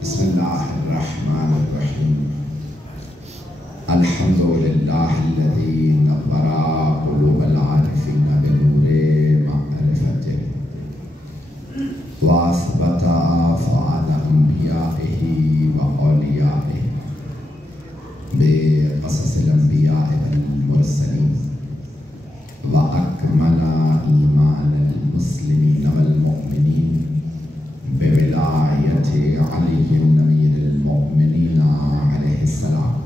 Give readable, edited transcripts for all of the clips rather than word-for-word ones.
بسم اللہ الرحمن الرحیم الحمد للہ الذی نور قلوب العارفین بنور معرفتہ واثبت افعال انبیائہ واولیائہ بقصص الانبیاء والمرسلین واکمل ایمان المسلمین والمؤمنین بولایت علی امیر المؤمنین علیہ السلام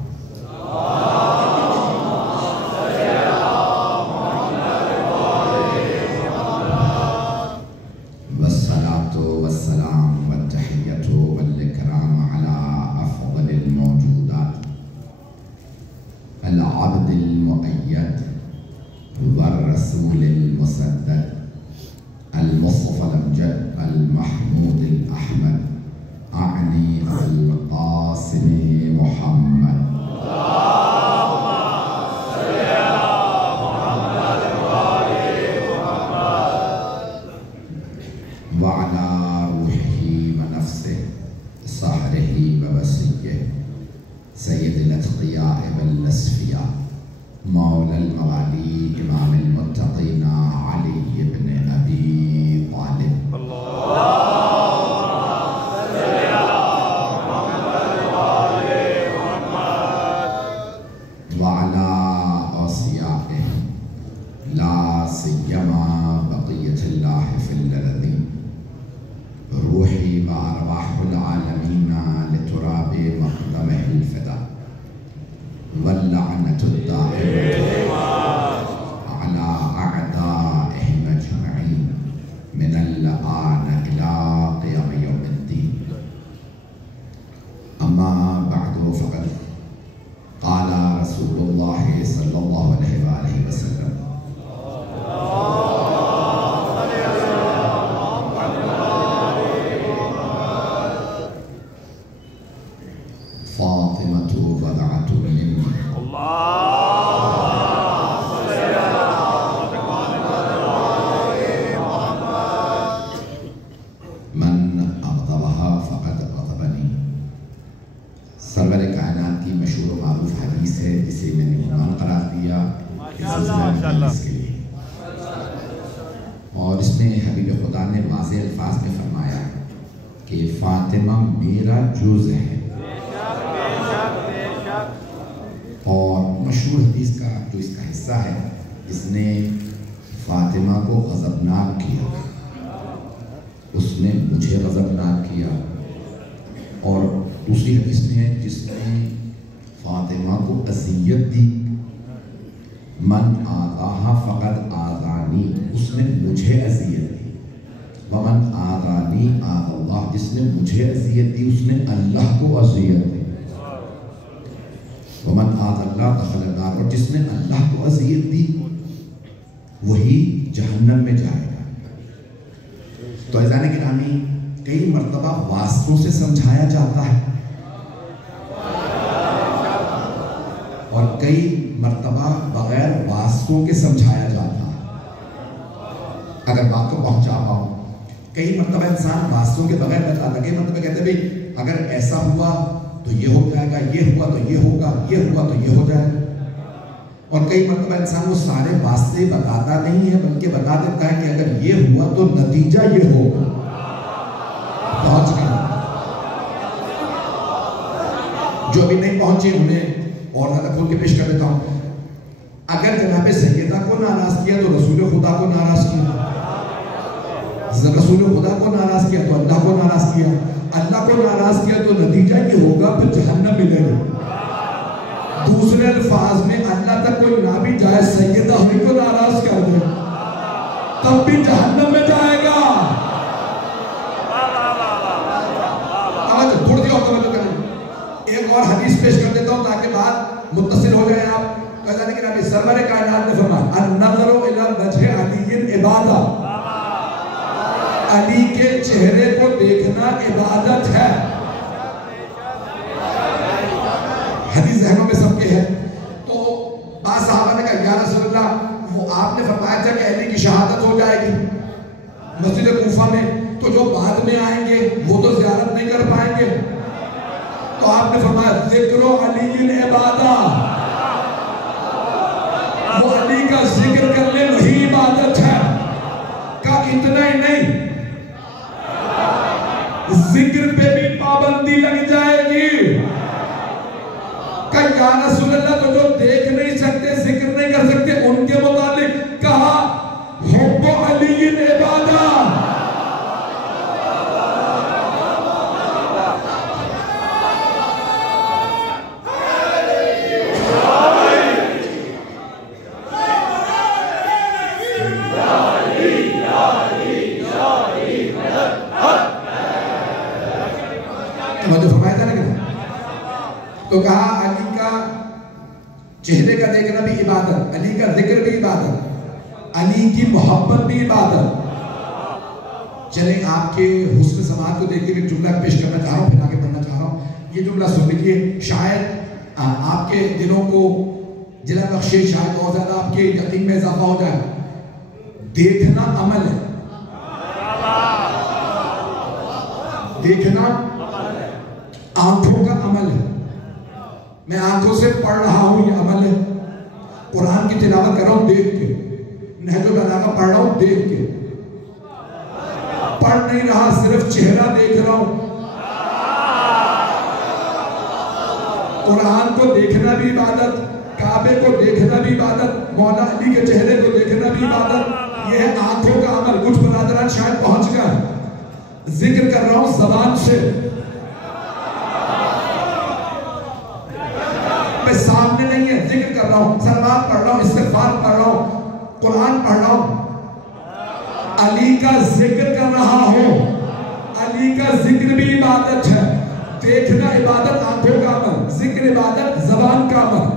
والصلاة والسلام والتحیة والإکرام على أفضل الموجودات العبد المؤید والرسول المسدد المصطفى الأمجد المحمود الأحمد أعني القاسم محمد وعلى روحه ونفسه صهره ووسيه سيد الأتقياء والأسفياء مولى الموالي إمام المتقين علي بن أبي طالب وعلى أوصيائه لا سيما بقية الله في الأرضين روحي وأرواح العالمين لتراب مقدمه الفداء واللعنة الدائمة على أعدائهم أجمعين من الآن إلى قيام يوم الدين أما بعد فقد قال رسول الله صلى الله عليه وآله وسلم فاطمة بضعة مني من أغضبها فقد أغضبني سرور کائنات کی مشہور و معروف حدیث ہے جسے میں نے عنوان قرار دیا اس کے لیے اور اس میں حبیب خدا نے واضح الفاظ میں فرمایا کہ فاطمہ میرا جز ہے اور مشہور حدیث کا جو اس کا حصہ ہے اس نے فاطمہ کو غضبناک کیا اس نے مجھے غضبناک کیا اور دوسری حدیث میں ہے جس نے فاطمہ کو اذیت دی من آذاہا فقد آذانی اس نے مجھے اذیت دی ومن آذانی آذا اللہ جس نے مجھے اذیت دی اس نے اللہ کو اذیت دی ومن آذا اللہ دخل النار اور جس نے اللہ کو اذیت دی وہی جہنم میں جائے گا تو عزیزان گرامی کئی مرتبہ واسطوں سے سمجھایا جاتا ہے اور کئی مرتبہ بغیر واسطوں کے سمجھایا جاتا ہے اگر بات کو پہنچا پاؤں کئی مرتبہ انسان واسطوں کے بغیر بتاتا کئی مرتبہ کہتے ہیں بھئی اگر ایسا ہوا تو یہ ہو جائے گا یہ ہوا تو یہ ہوگا یہ ہوا تو یہ ہو جائے گا اور کئی مرتبہ انسان وہ سارے واسطے بتاتا نہیں ہے بلکہ بتا دیتا ہے کہ اگر یہ ہوا تو نتیجہ یہ ہوگا پہنچ گئے جو ابھی نہیں پہنچے انہیں اور زیادہ کھول کے پیش کر دیتا ہوں اگر جناب سیدہ کو ناراض کیا تو رسول خدا کو ناراض کیا رسول خدا کو ناراض کیا تو اللہ کو ناراض کیا اللہ کو ناراض کیا تو نتیجہ یہ ہوگا پھر جہنم ملے گا دوسرے الفاظ میں اللہ تک کوئی نہ بھی جائے سیدہ ہوئی کو ناراض کر دے تب بھی جہنم میں جائے گا تھوڑ دیا ہوتا میں تو کریں ایک اور حدیث پیش کر دیتا ہوں تاکہ بات متصل ہو جائے آپ قضانے کے نبی سرور کائنات نے فرمایا النظر الى وجہ علی عبادہ علی کے چہرے کو دیکھنا عبادت ہے حدیث ذہنوں میں سب کے ہے تو بعض صحابہ نے کہا یا رسول اللہ وہ آپ نے فرمایا تھا کہ علی کی شہادت ہو جائے گی مسجد کوفہ میں تو جو بعد میں آئیں گے وہ تو زیارت نہیں کر پائیں گے آپ نے فرمایا ذکر علی العبادہ، وہ علی کا ذکر کرنے وہی عبادت ہے۔ کہ اتنا ہی نہیں، ذکر پہ بھی پابندی لگ جائے گی۔ کہ یا رسول اللہ تو جو دیکھ نہیں سکتے، ذکر نہیں کر سکتے، ان کے متعلق کہا حب علی العبادہ۔ تو کہا علی کا چہرے کا دیکھنا بھی عبادت، علی کا ذکر بھی عبادت، علی کی محبت بھی عبادت۔ چلیں آپ کے حسن سماعت کو دیکھ کے ایک جملہ پیش کرنا چاہ رہا ہوں، پھر آگے بڑھنا چاہ رہا ہوں۔ یہ جملہ سن لیجیے، شاید آپ کے دلوں کو جلا بخشے، شاید اور زیادہ آپ کے یقین میں اضافہ ہو جائے۔ دیکھنا عمل ہے، دیکھنا آنکھوں کا عمل ہے۔ میں آنکھوں سے پڑھ رہا ہوں، یہ عمل ہے۔ قرآن کی تلاوت کر رہا ہوں دیکھ کے، نہج البلاغہ پڑھ رہا ہوں دیکھ کے، پڑھ نہیں رہا صرف چہرہ دیکھ رہا ہوں۔ قرآن کو دیکھنا بھی عبادت، کعبے کو دیکھنا بھی عبادت، مولا علی کے چہرے کو دیکھنا بھی عبادت۔ یہ ہے آنکھوں کا عمل۔ کچھ برادران شاید پہنچ گئے۔ ذکر کر رہا ہوں زبان سے، سامنے نہیں ہے، ذکر کر رہا ہوں، صلوات پڑھ رہا ہوں، استغفار پڑھ رہا ہوں، قرآن پڑھ رہا ہوں، علی کا ذکر کر رہا ہوں۔ علی کا ذکر بھی عبادت ہے۔ دیکھنا عبادت، آنکھوں کا عمل، ذکر عبادت، زبان کا عمل،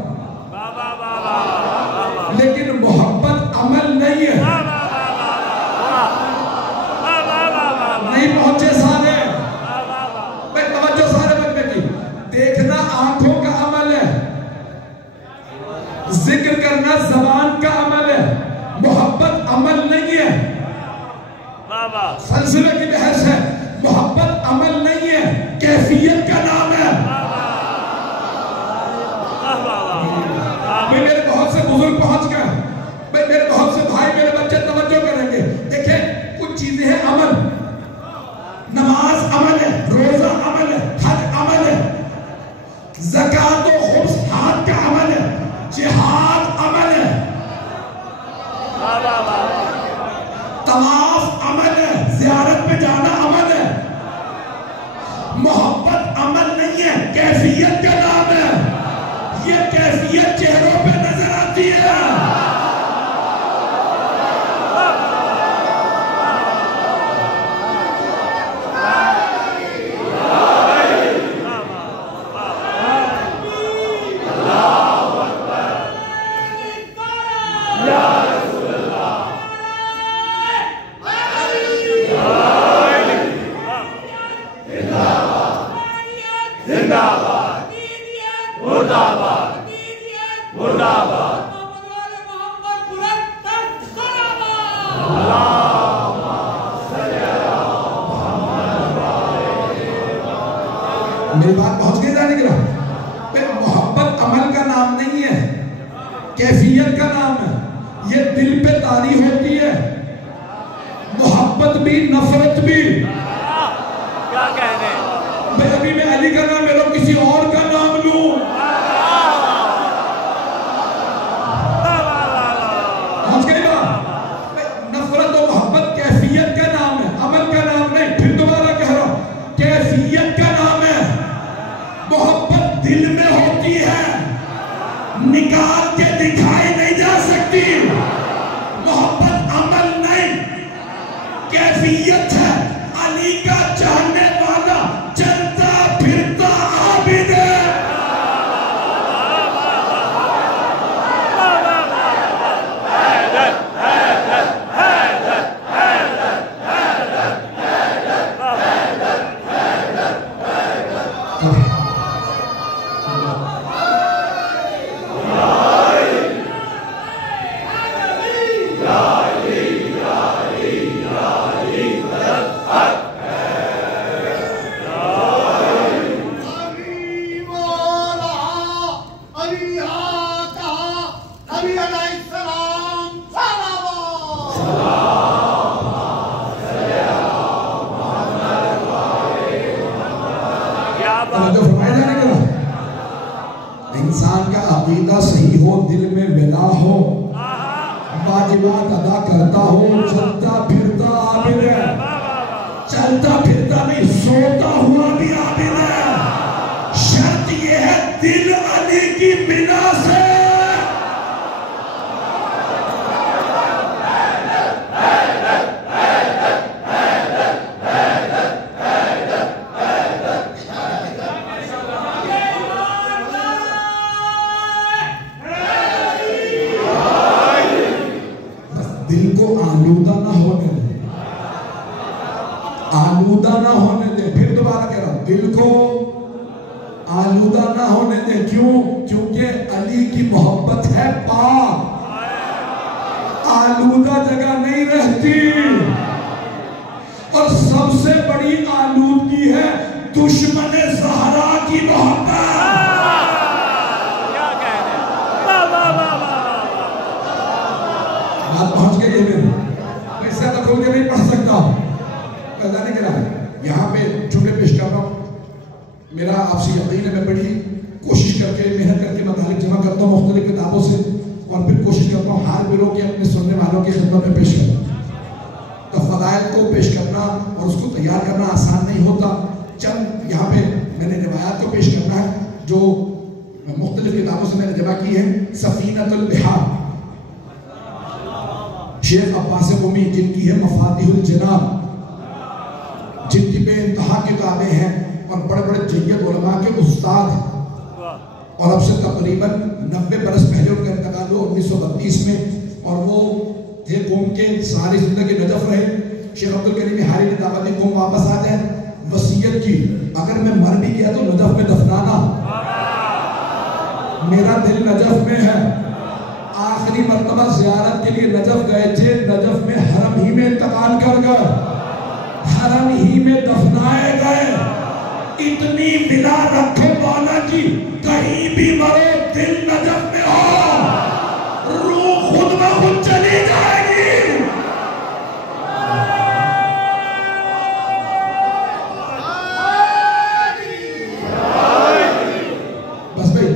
لیکن محبت عمل نہیں ہے۔ نہیں پہنچے سارے، میں توجہ سارے بچے کی۔ دیکھنا آنکھوں کا عمل ہے، ذکر کرنا زبان کا عمل ہے، محبت عمل نہیں ہے۔ فلسفے کی بحث ہے، محبت عمل نہیں ہے، کیفیت کا نام ہے۔ میرے بہت سے بزرگ پہنچ گئے، میرے بہت سے بھائی، میرے بچے توجہ کریں گے۔ دیکھیں کچھ چیزیں ہیں عمل، نماز عمل ہے، روزہ عمل ہے، حج عمل ہے، زکوٰۃ و خمس ہاتھ کا عمل ہے، جہاد عمل ہے، طواف عمل ہے، زیارت پہ جانا عمل ہے۔ محبت عمل نہیں ہے، کیفیت کا نام ہے۔ یہ کیفیت چہروں پہ نظر آتی ہے۔ میری بات پہنچ گئی جانے کے لیے؟ محبت عمل کا نام نہیں ہے، کیفیت کا نام ہے۔ یہ دل پہ طاری ہوتی ہے، محبت بھی نفرت بھی۔ کیا کہنے؟ ابھی میں علی کا نام لوں، کسی اور کا نام لوں، پہنچ گئی بات؟ نفرت و محبت کیفیت کا نام ہے، عمل کا نام نہیں۔ پھر دوبارہ کہہ رہا ہوں، کیفیت کا نام ہے۔ محبت دل میں ہوتی ہے، نکال کے دکھائی نہیں جا سکتی۔ محبت عمل نہیں، کیفیت ہے۔ علی کا چاہنے والا چلتا پھرتا عابد ہے۔ توجہ فرمائے جانے کے بعد انسان کا عقیدہ صحیح ہو، دل میں ولا ہو، واجبات ادا کرتا ہو، چلتا پھرتا عابد ہے، چلتا پھرتا نہیں سوتا ہوا بھی عابد ہے۔ شرط یہ ہے دل علی کی بنا سے دل کو آلودہ نہ ہونے دے، آلودہ نہ ہونے دے۔ پھر دوبارہ کہہ رہا ہوں، دل کو آلودہ نہ ہونے دے۔ کیوں؟ کیونکہ علی کی محبت ہے پاک، آلودہ جگہ نہیں رہتی۔ اور سب سے بڑی آلودگی ہے دشمن زہرا کی محبت۔ بات پہنچ گئی ہے میرے، میں اس سے زیادہ کھول کے نہیں پڑھ سکتا ہوں۔ پہلے نہیں کرا یہاں پہ جملے پیش کر رہا ہوں، میرا آپ سے یقین ہے میں بڑی کوشش کر کے محنت کر کے مطالب جمع کرتا ہوں مختلف کتابوں سے، اور پھر کوشش کرتا ہوں ہار بلو کے اپنے سننے والوں کی خدمت میں پیش کرنا۔ تو فضائل کو پیش کرنا اور اس کو تیار کرنا آسان نہیں ہوتا۔ چند یہاں پہ میں نے روایات کو پیش کرنا ہے جو مختلف کتابوں سے میں نے جمع کی ہے۔ سفینۃ البحار، شیخ عباس قمی، جن کی ہے مفاتیح الجنان، جن کی بے انتہا کتابیں ہیں اور بڑے بڑے جید علماء کے استاد ہیں، اور اب سے تقریباً 90 برس پہلے ان کا انتقال ہوا 1932 میں، اور وہ تھے قوم کے، ساری زندگی نجف رہے۔ شیخ عبدالکریم حاری نے دعوت دی قوم واپس آ جائے، وصیت کی اگر میں مر بھی گیا تو نجف میں دفنانا، میرا دل نجف میں ہے۔ آخری مرتبہ زیارت کے لیے نجف گئے تھے، نجف میں حرم ہی میں انتقال کر گئے، حرم ہی میں دفنائے گئے۔ اتنی بلا رکھے مولا کی، کہیں بھی مرے دل نجف میں ہو، روح خود بخود چلی جائے گی۔ بس بھائی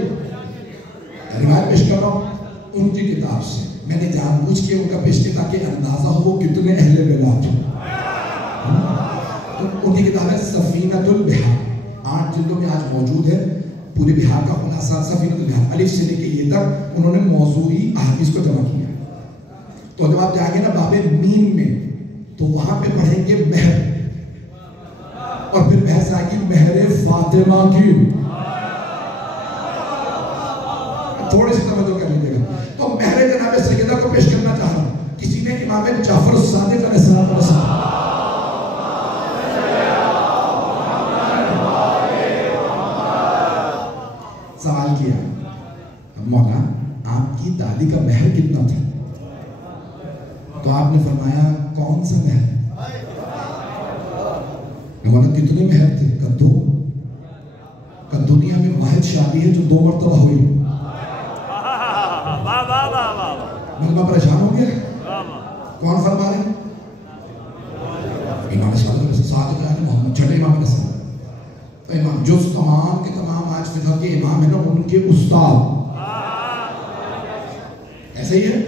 روایت پیش کر رہا ہوں ان کی کتاب سے، میں نے جان بوجھ کے ان کا پیش کیا تاکہ اندازہ ہو وہ کتنے اہل ولایت ہیں۔ تو ان کی کتاب ہے سفینۃ البحار، 8 جلدوں میں آج موجود ہے۔ پورے بہار کا خلاصہ سفینۃ البحار، الف سے لے کے یہ تک انہوں نے موضوعی احادیث کو جمع کیا۔ تو جب آپ جائیں گے نا باب میم میں تو وہاں پہ پڑھیں گے مہر، اور پھر بحث آئے گی مہر فاطمہ کی، تھوڑی سی توجہ کر لیجیے گا۔ تو مہر جناب سیدہ کو پیش کرنا چاہ رہا ہوں۔ کسی نے امام جعفر الصادق علیہ السلام سوال کیا، مولا آپ کی دادی کا مہر کتنا تھا؟ تو آپ نے فرمایا کون سا مہر؟ مولا کتنے مہر تھے؟ کہ 2، کہ دنیا میں واحد شادی ہے جو 2 مرتبہ ہوئی۔ ملبہ پریشان ہو گیا، کون فرما رہے ہیں؟ امام صادق محمد چھٹے امام صادق، تو امام جو تمام کے تمام آج فقہ کے امام ہیں نا ان کے استاد، ایسے ہی ہے،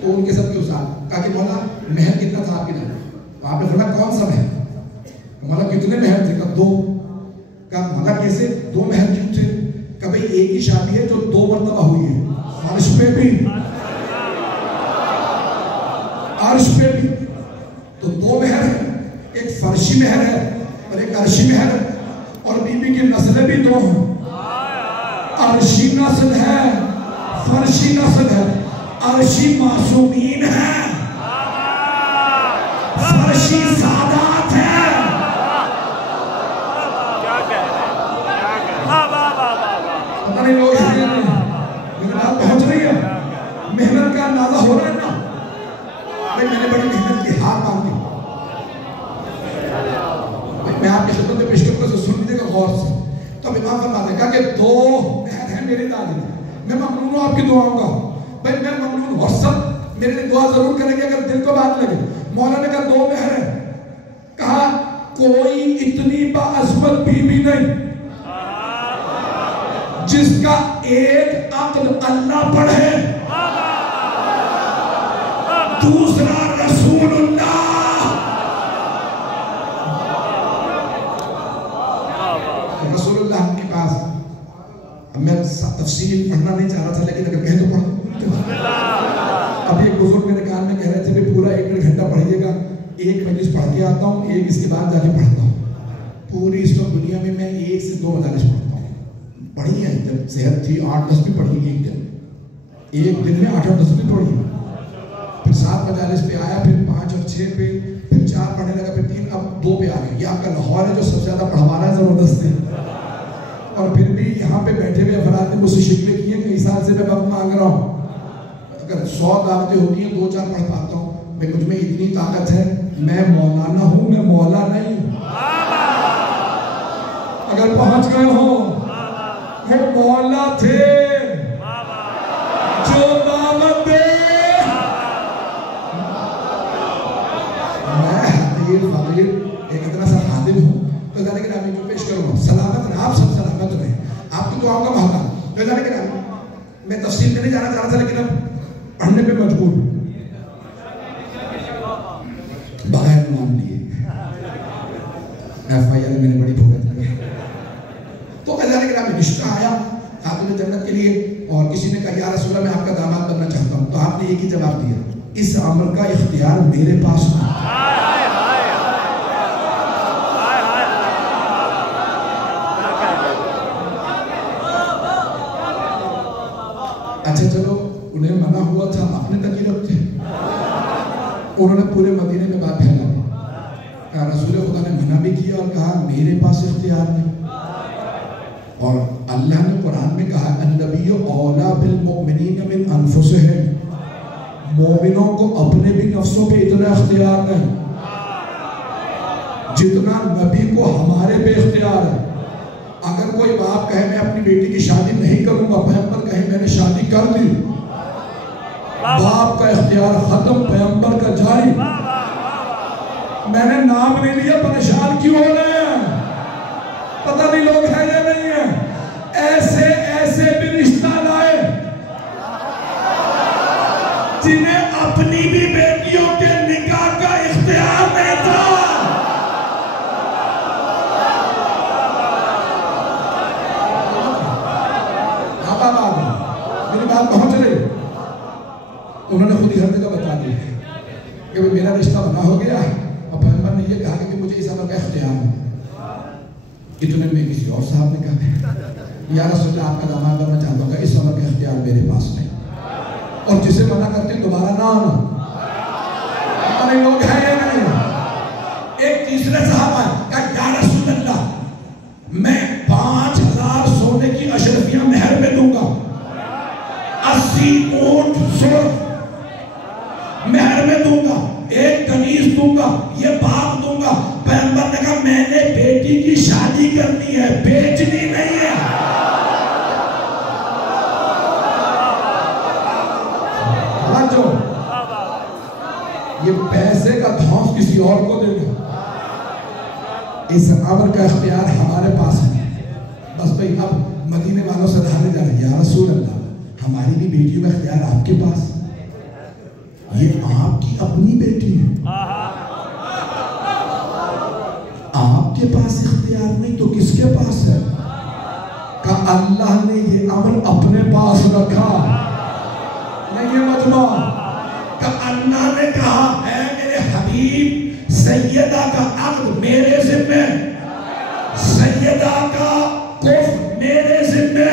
تو ان کے سب کے استاد کہا کہ مولا مہر کتنا تھا آپ کی دادی؟ تو آپ نے فرمایا کون سا مہر؟ مولا کتنے مہر تھے؟ کہا 2۔ کہا مولا کیسے 2 مہر کیوں تھے؟ کہ بھئی ایک ہی شادی ہے جو 2 مرتبہ ہوئی ہے، عرش پہ بھی، عرش پہ بھی، تو 2 مہر ہیں، ایک فرشی مہر ہے اور ایک عرشی مہر ہے، اور بی بی کی نسلیں بھی 2 ہیں، عرشی نسل ہے، فرشی نسل ہے۔ عرشی معصومین ہے، فرشی سادات ہے۔ پتہ نہیں لوگ شکریہ نہیں، میرے بات پہنچ رہی ہے، محنت کا اندازہ ہو رہا ہے نا؟ میں نے بڑی محنت کی، ہاتھ باندھی، میں آپ کی خدمت میں پیش کروں گا، سن لیجیے گا غور سے۔ تو امام فرماتے ہیں کہا کہ 2 مہر ہیں میری دادی، میں ممنون ہوں آپ کی دعاؤں کا، بھائی میں ممنون ہوں، اور سب میرے لیے دعا ضرور کریں گے اگر دل کو بات لگے۔ مولا نے کہا 2 مہر ہیں، کہا کوئی اتنی باعظمت بی بی نہیں جس کا ایک عقد اللہ پر ہے، دوسرا رسول اللہ۔ رسول اللہ کے پاس، اب میں تفصیل پڑھنا نہیں چاہ رہا تھا، لیکن اگر کہیں تو پڑھو۔ ابھی ایک بزرگ میرے کان میں کہہ رہے تھے کہ پورا 1 گھنٹہ پڑھیے گا، ایک مجلس پڑھ کے آتا ہوں، ایک اس کے بعد جا کے پڑھتا ہوں۔ پوری اس وقت دنیا میں 1 سے 2 مجالس پڑھتا ہوں۔ پڑھی ہیں جب صحت تھی 8-10 بھی پڑھی، ایک دن میں 8-10 بھی پڑھی، پھر 7 مجالس پہ آیا، پھر 5 اور 6 پہ، پھر 4 پڑھنے لگا، پھر 3، اب 2 پہ آ گئے۔ یہ آپ کا لاہور ہے جو سب سے زیادہ پڑھوا رہا ہے زبردست ہے، اور پھر بھی یہاں پہ بیٹھے ہوئے افراد نے مجھ سے شکوے کیے کئی سال سے میں وقت مانگ رہا ہوں۔ اگر 100 دعوتیں ہوتی ہیں 2-4 پڑھ پاتا ہوں۔ مجھ میں اتنی طاقت ہے، میں مولانا ہوں، میں مولا نہیں ہوں۔ اگر پہنچ گئے ہوں، وہ مولا تھے جو دعوت دے۔ میں حقیر فقیر ایک اتنا سا خادم ہوں، تو ذرا کہ میں جو پیش کروں گا سلامت رہے، آپ سب سلامت رہے، آپ کی دعاؤں کا محتاج۔ تو ذرا کہ میں تفصیل میں نہیں جانا چاہ رہا تھا، لیکن اب پڑھنے پہ مجبور بغیر نام لیے FIR میں نے بڑی بھوگت کی۔ تو اللہ کے نام رشتہ آیا خاتون جنت کے لیے، اور کسی نے کہا یا رسول اللہ میں آپ کا داماد بننا چاہتا ہوں، تو آپ نے ایک ہی جواب دیا، اس عمر کا اختیار میرے پاس نہیں۔ اچھا چلو، انہیں منع ہوا تھا، اپنے تک ہی رکھتے، انہوں نے پورے مدینے میں بات پھیلا دی، کہا رسول خدا نے منع بھی کیا اور کہا میرے پاس اختیار نہیں۔ اور اللہ نے قرآن میں کہا النبی اولا بالمؤمنین من انفسہم، مومنوں کو اپنے بھی نفسوں پہ اتنا اختیار نہیں جتنا نبی کو ہمارے پہ اختیار ہے۔ اگر کوئی باپ کہے میں اپنی بیٹی کی شادی نہیں کروں گا، پیغمبر کہے میں نے شادی کر دی، باپ کا اختیار ختم، پیغمبر کا جاری۔ میں نے نام نہیں لیا، پریشان کیوں ہو رہے ہیں؟ پتہ نہیں لوگ ہیں یا نہیں ہیں؟ ایسے ایسے بھی رشتہ لائے جنہیں اپنی بھی بیٹیوں کے نکاح کا اختیار نہیں تھا۔ میری بات پہنچ رہی؟ انہوں نے خود ہی ہر جگہ بتا دیا کہ میرا رشتہ بنا ہو گیا، اور پیغمبر نے یہ کہا کہ مجھے اس عمر کا اختیار ہے۔ اتنے میں کسی اور صاحب نے کہا یا رسول اللہ آپ کا داماد بننا چاہتا ہوں، اس عمر کا اختیار میرے پاس نہیں، اور جسے منع کرتے دوبارہ نہ آنا۔ ارے لوگ ہیں یا نہیں؟ ایک تیسرے صحابہ کہا یا رسول اللہ میں 5000 سونے کی اشرفیاں مہر میں دوں گا، 80 اونٹ سرخ مہر میں دوں گا، 1 کنیز دوں گا، یہ باغ دوں گا۔ پیغمبر نے کہا میں نے بیٹی کی شادی کرنی ہے، بیچنی نہیں ہے۔ یہ پیسے کا دھونس کسی اور کو دے گا، اس عمر کا اختیار ہمارے پاس ہے۔ بس بھئی اب مدینے والوں سے دھانے جا رہے ہیں یا رسول اللہ ہماری بھی بیٹیوں کا اختیار آپ کے پاس، یہ آپ کی اپنی بیٹی ہے، آپ کے پاس اختیار نہیں تو کس کے پاس ہے؟ کہ اللہ نے یہ عمل اپنے پاس رکھا، نہیں یہ مجمع کہ اللہ نے کہا اے میرے حبیب سیدہ کا عقد میرے ذمہ، سیدہ کا کفر میرے ذمہ،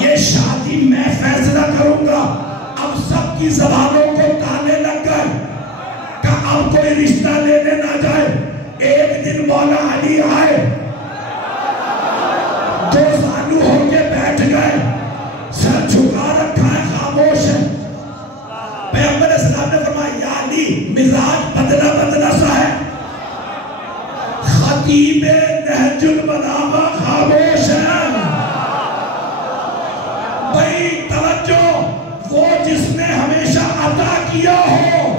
یہ شادی میں فیصلہ کروں گا۔ اب سب کی زبانوں کو تانے لگ گئے کہ اب کوئی رشتہ لینے نہ جائے۔ ایک دن مولا علی آئے، 2 زانو ہو کے بیٹھ گئے، سر جھکا رکھا ہے، خاموش ہے۔ پیغمبر اسلام نے فرمایا یا علی مزاج بدلا بدلا سا ہے، خطیب نہج البلاغہ خاموش ہے۔ بھئی توجہ، وہ جس نے ہمیشہ عطا کیا ہو،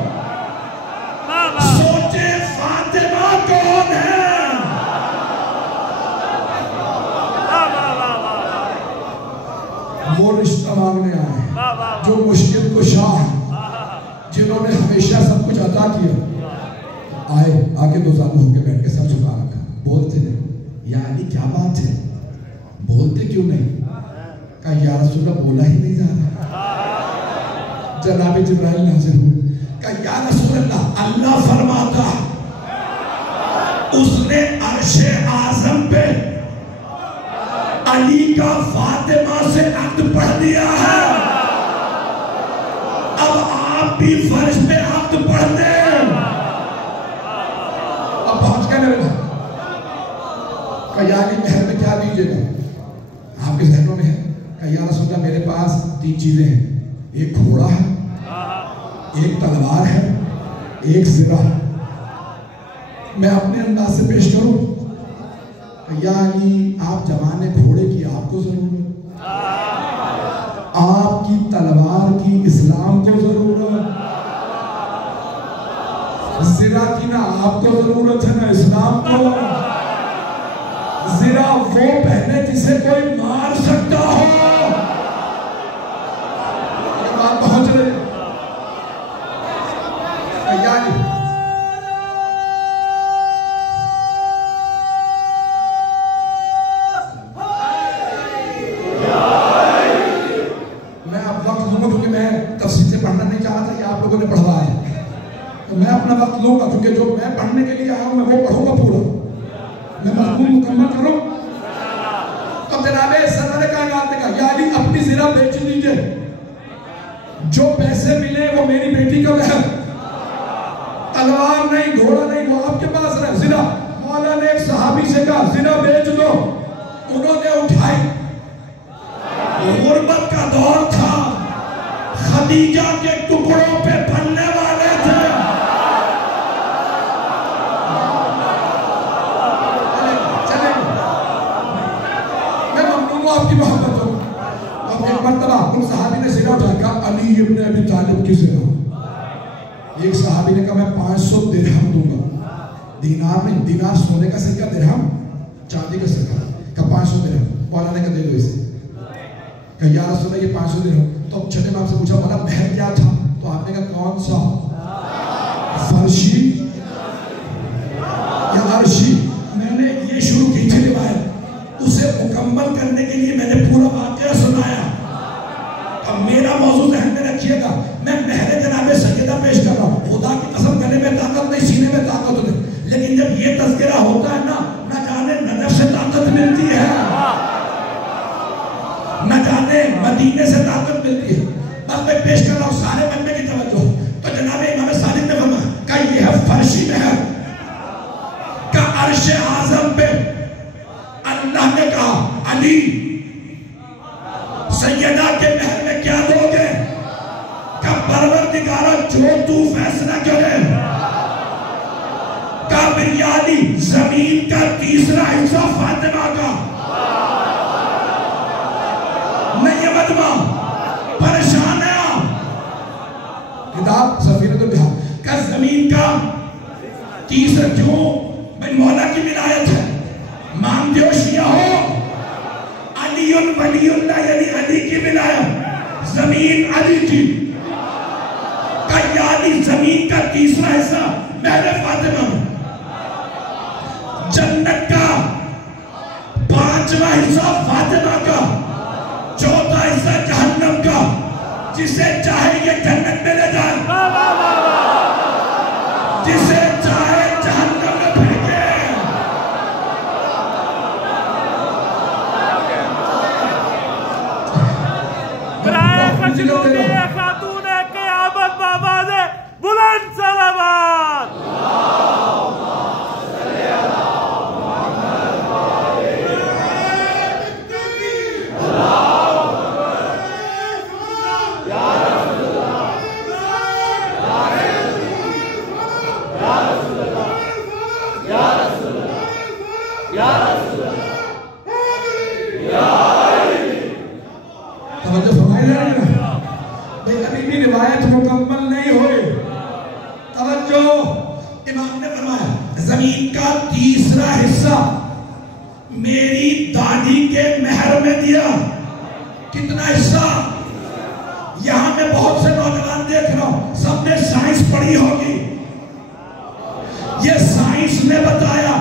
سوچے فاطمہ کون ہے؟ مانگنے آئے جو مشکل کشا ہیں، جنہوں نے ہمیشہ سب کچھ عطا کیا، آئے آگے دو زانو ہو کے بیٹھ کے سب جھکا رکھا، بولتے نہیں یا علی کیا بات ہے، بولتے کیوں نہیں؟ کہا یا رسول اللہ بولا ہی نہیں جا رہا۔ جناب جبرائیل نازل ہوئے، کہا یا رسول اللہ اللہ فرماتا اس نے عرش اعظم پہ علی کا فاطمہ سے عقد پڑھ دیا ہے، اب آپ بھی فرش پہ عقد پڑھ دیں۔ اب پہنچ گئے میرے بھائی، کہ یا علی مہر میں کیا دیجئے گا؟ آپ کے ذہنوں میں ہے کہ یا رسول اللہ میرے پاس 3 چیزیں ہیں، ایک گھوڑا ہے، ایک تلوار ہے، ایک زرہ۔ میں اپنے انداز سے پیش کروں، یا علی آپ جوان گھوڑے کی آپ کو ضرورت، آپ کی تلوار کی اسلام کو ضرورت، زرہ کی نہ آپ کو ضرورت ہے نہ اسلام کو۔ زرہ وہ پہنے جسے کوئی مار سکتا ہو۔ یہ بات پہنچ رہے یعنی میں اب وقت لوں گا کیونکہ میں تفصیل سے پڑھنا نہیں چاہتا تھا، یہ آپ لوگوں نے پڑھوا ہے، تو میں اپنا وقت لوں گا کیونکہ جو میں پڑھنے کے لیے آیا ہوں میں وہ پڑھوں گا پورا، میں مضمون مکمل کروں۔ تو جناب سرور کائنات نے کہا یا علی اپنی زرہ بیچ دیجئے، جو پیسے ملے وہ میری بیٹی کا مہر، تلوار نہیں گھوڑا نہیں وہ آپ کے پاس رہے، زرہ۔ مولا نے ایک صحابی سے کہا زرہ بیچ دو، انہوں نے اٹھائی، غربت کا دور تھا، خدیجہ کے ٹکڑوں پہ پھلنے والے تھے، آپ کی محبت ہو۔ اب ایک مرتبہ ان صحابی نے زرہ اٹھایا، کہا علی ابن ابی طالب کی زرہ۔ ایک صحابی نے کہا میں 500 درہم دوں گا، دینار نہیں، دینار سونے کا صدقہ، درہم چاندی کا صدقہ، کہا 500 درہم۔ مولا نے کہا دے دو اسے، کہا یا رسول اللہ یہ 500 درہم۔ تو اب چھٹے امام سے پوچھا مولا مہر کیا تھا؟ تو آپ نے کہا کون سا، فرشی یا عرشی؟ میں نے یہ شروع کی تھی روایت، اسے مکمل کرنے کے لیے میں نے پورا واقعہ سنایا۔ اب میرا موضوع ذہن میں رکھیے گا، میں مہر جناب سیدہ پیش کر رہا ہوں، خدا کی قسم گلے میں طاقت نہیں، سینے میں طاقت نہیں، لیکن جب یہ تذکرہ ہوتا ہے نا، نہ جانے نجف سے طاقت ملتی ہے، نہ جانے مدینے سے طاقت ملتی ہے۔ بس میں پیش کر رہا ہوں، سارے مجمع کی توجہ۔ تو جناب امام صادق نے فرمایا کہ یہ ہے فرشی مہر کا، عرش اعظم پہ اللہ نے کہا علی سیدہ کے مہر میں کیا دو گے؟ کہ پروردگارہ جو تو فیصلہ کرے۔ کہ میرا علی زمین کا 3 حصہ فاطمہ کا، نہیں مدمہ پریشان ہے آپ، کتاب سفینۃ البحار، کہ زمین کا 3 کیوں؟ بھئی مولا کی ولایت ہے، مانتے ہو شیعہ ہو، علی ولی اللہ یعنی علی کی ولایت، زمین علی کی، کہ یا علی زمین کا 3 حصہ مہر فاطمہ میں، جنت کا 5واں حصہ فاطمہ کا، 4تھا حصہ جہنم کا، جسے چاہے یہ جنت میں لے جائے، جسے چاہے جہنم میں پھینکے۔ خاتون قیامت بآواز بلند صلوات۔ ابھی بھی روایت مکمل نہیں ہوئی، توجہ۔ امام نے فرمایا زمین کا 3 حصہ میری دادی کے مہر میں دیا، کتنا حصہ؟ میں بہت سے نوجوان دیکھ رہا ہوں، سب نے سائنس پڑھی ہوگی. یہ سائنس نے بتایا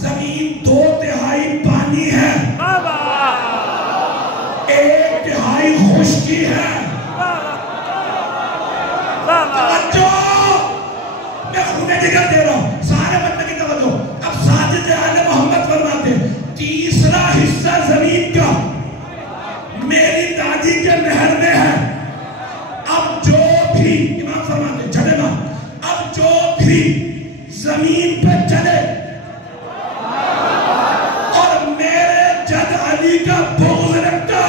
زمین 2/3 پانی ہے، 1/3 خشکی ہے. توجہ، میں خون جگر دے رہا ہوں، سارے بندے کی توجہ. اب ساجد آل محمد فرماتے ہیں تیسرا حصہ زمین کا میری دادی کے نہر میں ہے. اب جو بھی امام فرماتے ہیں چھڑے نا، اب جو بھی زمین پہ چلے اور میرے جد علی کا بغض رکھتا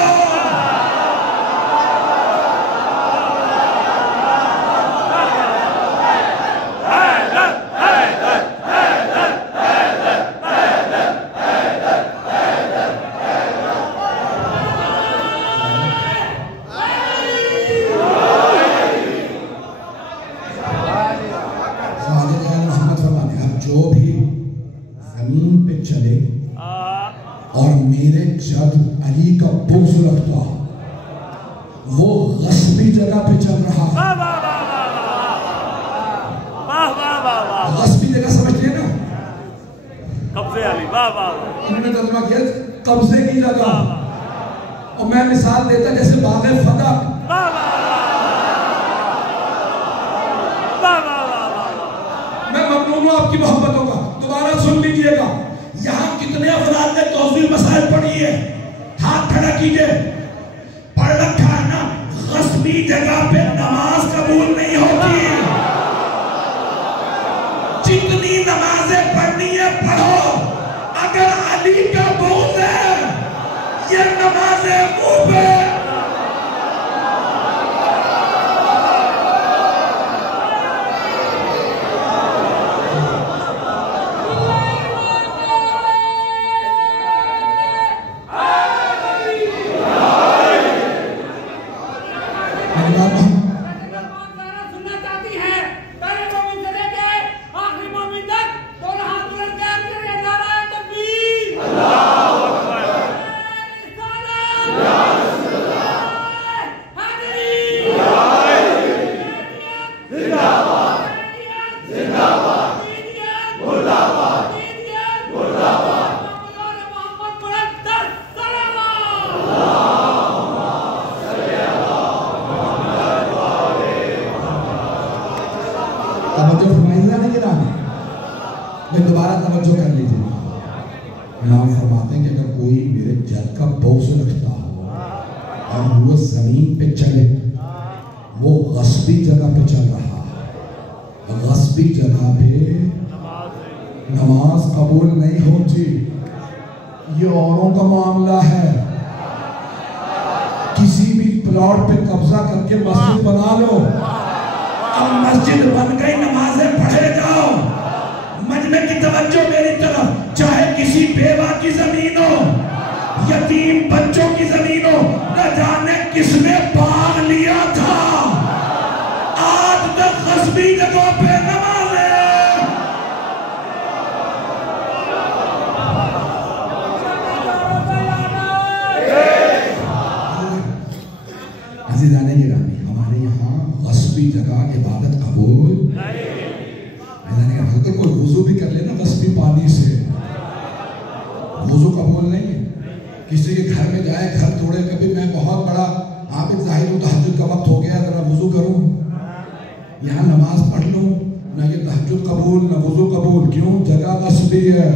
اور میرے جد علی کا بغض رکھتا وہ غصبی جگہ پہ چل رہا ہے. غصبی جگہ سمجھتے ہیں نا، قبضے علی، انہوں نے ترجمہ کیا قبضے کی جگہ. اور میں مثال دیتا جیسے باغ فتح، میں ممنون ہوں آپ کی محبتوں کا. دوبارہ سن لیجئے گا، یہاں کتنے افراد نے توضیح مسائل پڑھی ہے؟ ہاتھ کھڑا کیجئے. پڑھ رکھا ہے نا، غصبی جگہ پہ نماز قبول نہیں ہوتی. جتنی نمازیں پڑھنی ہے پڑھو، اگر علی کا بغض ہے یہ نمازیں منہ پہ. توجہ فرمائیے نہیں گرامی، میں دوبارہ توجہ کر لیجیے. امام فرماتے ہیں کہ اگر کوئی میرے جد کا بغض رکھتا ہو اور وہ زمین پہ چلے، وہ غصبی جگہ پہ چل رہا ہے، غصبی جگہ پہ نماز قبول نہیں ہوتی. یہ اوروں کا معاملہ ہے. کسی بھی پلاٹ پہ قبضہ کر کے مسجد بنا لو، اب مسجد بن گئی، نمازیں پڑھے جاؤ. مجمع کی توجہ میری طرف، چاہے کسی بیوہ کی زمین ہو، یتیم بچوں کی زمین ہو، نہ جانے کس نے باغ لیا تھا، آج تک غصبی جگہوں پہ نمازیں. عزیزان گرامی، ہمارے یہاں غصبی جگہ عبادت قبول نہیں. اگر کوئی وضو بھی کر لینا غصبی پانی سے، وضو قبول نہیں ہے. کسی کے گھر میں جائے، گھر توڑے، کبھی میں بہت بڑا عابد ظاہر ہوں، تہجد کا وقت ہو گیا، ذرا وضو کروں، یہاں نماز پڑھ لوں، نہ یہ تہجد قبول نہ وضو قبول. کیوں؟ جگہ غصبی ہے.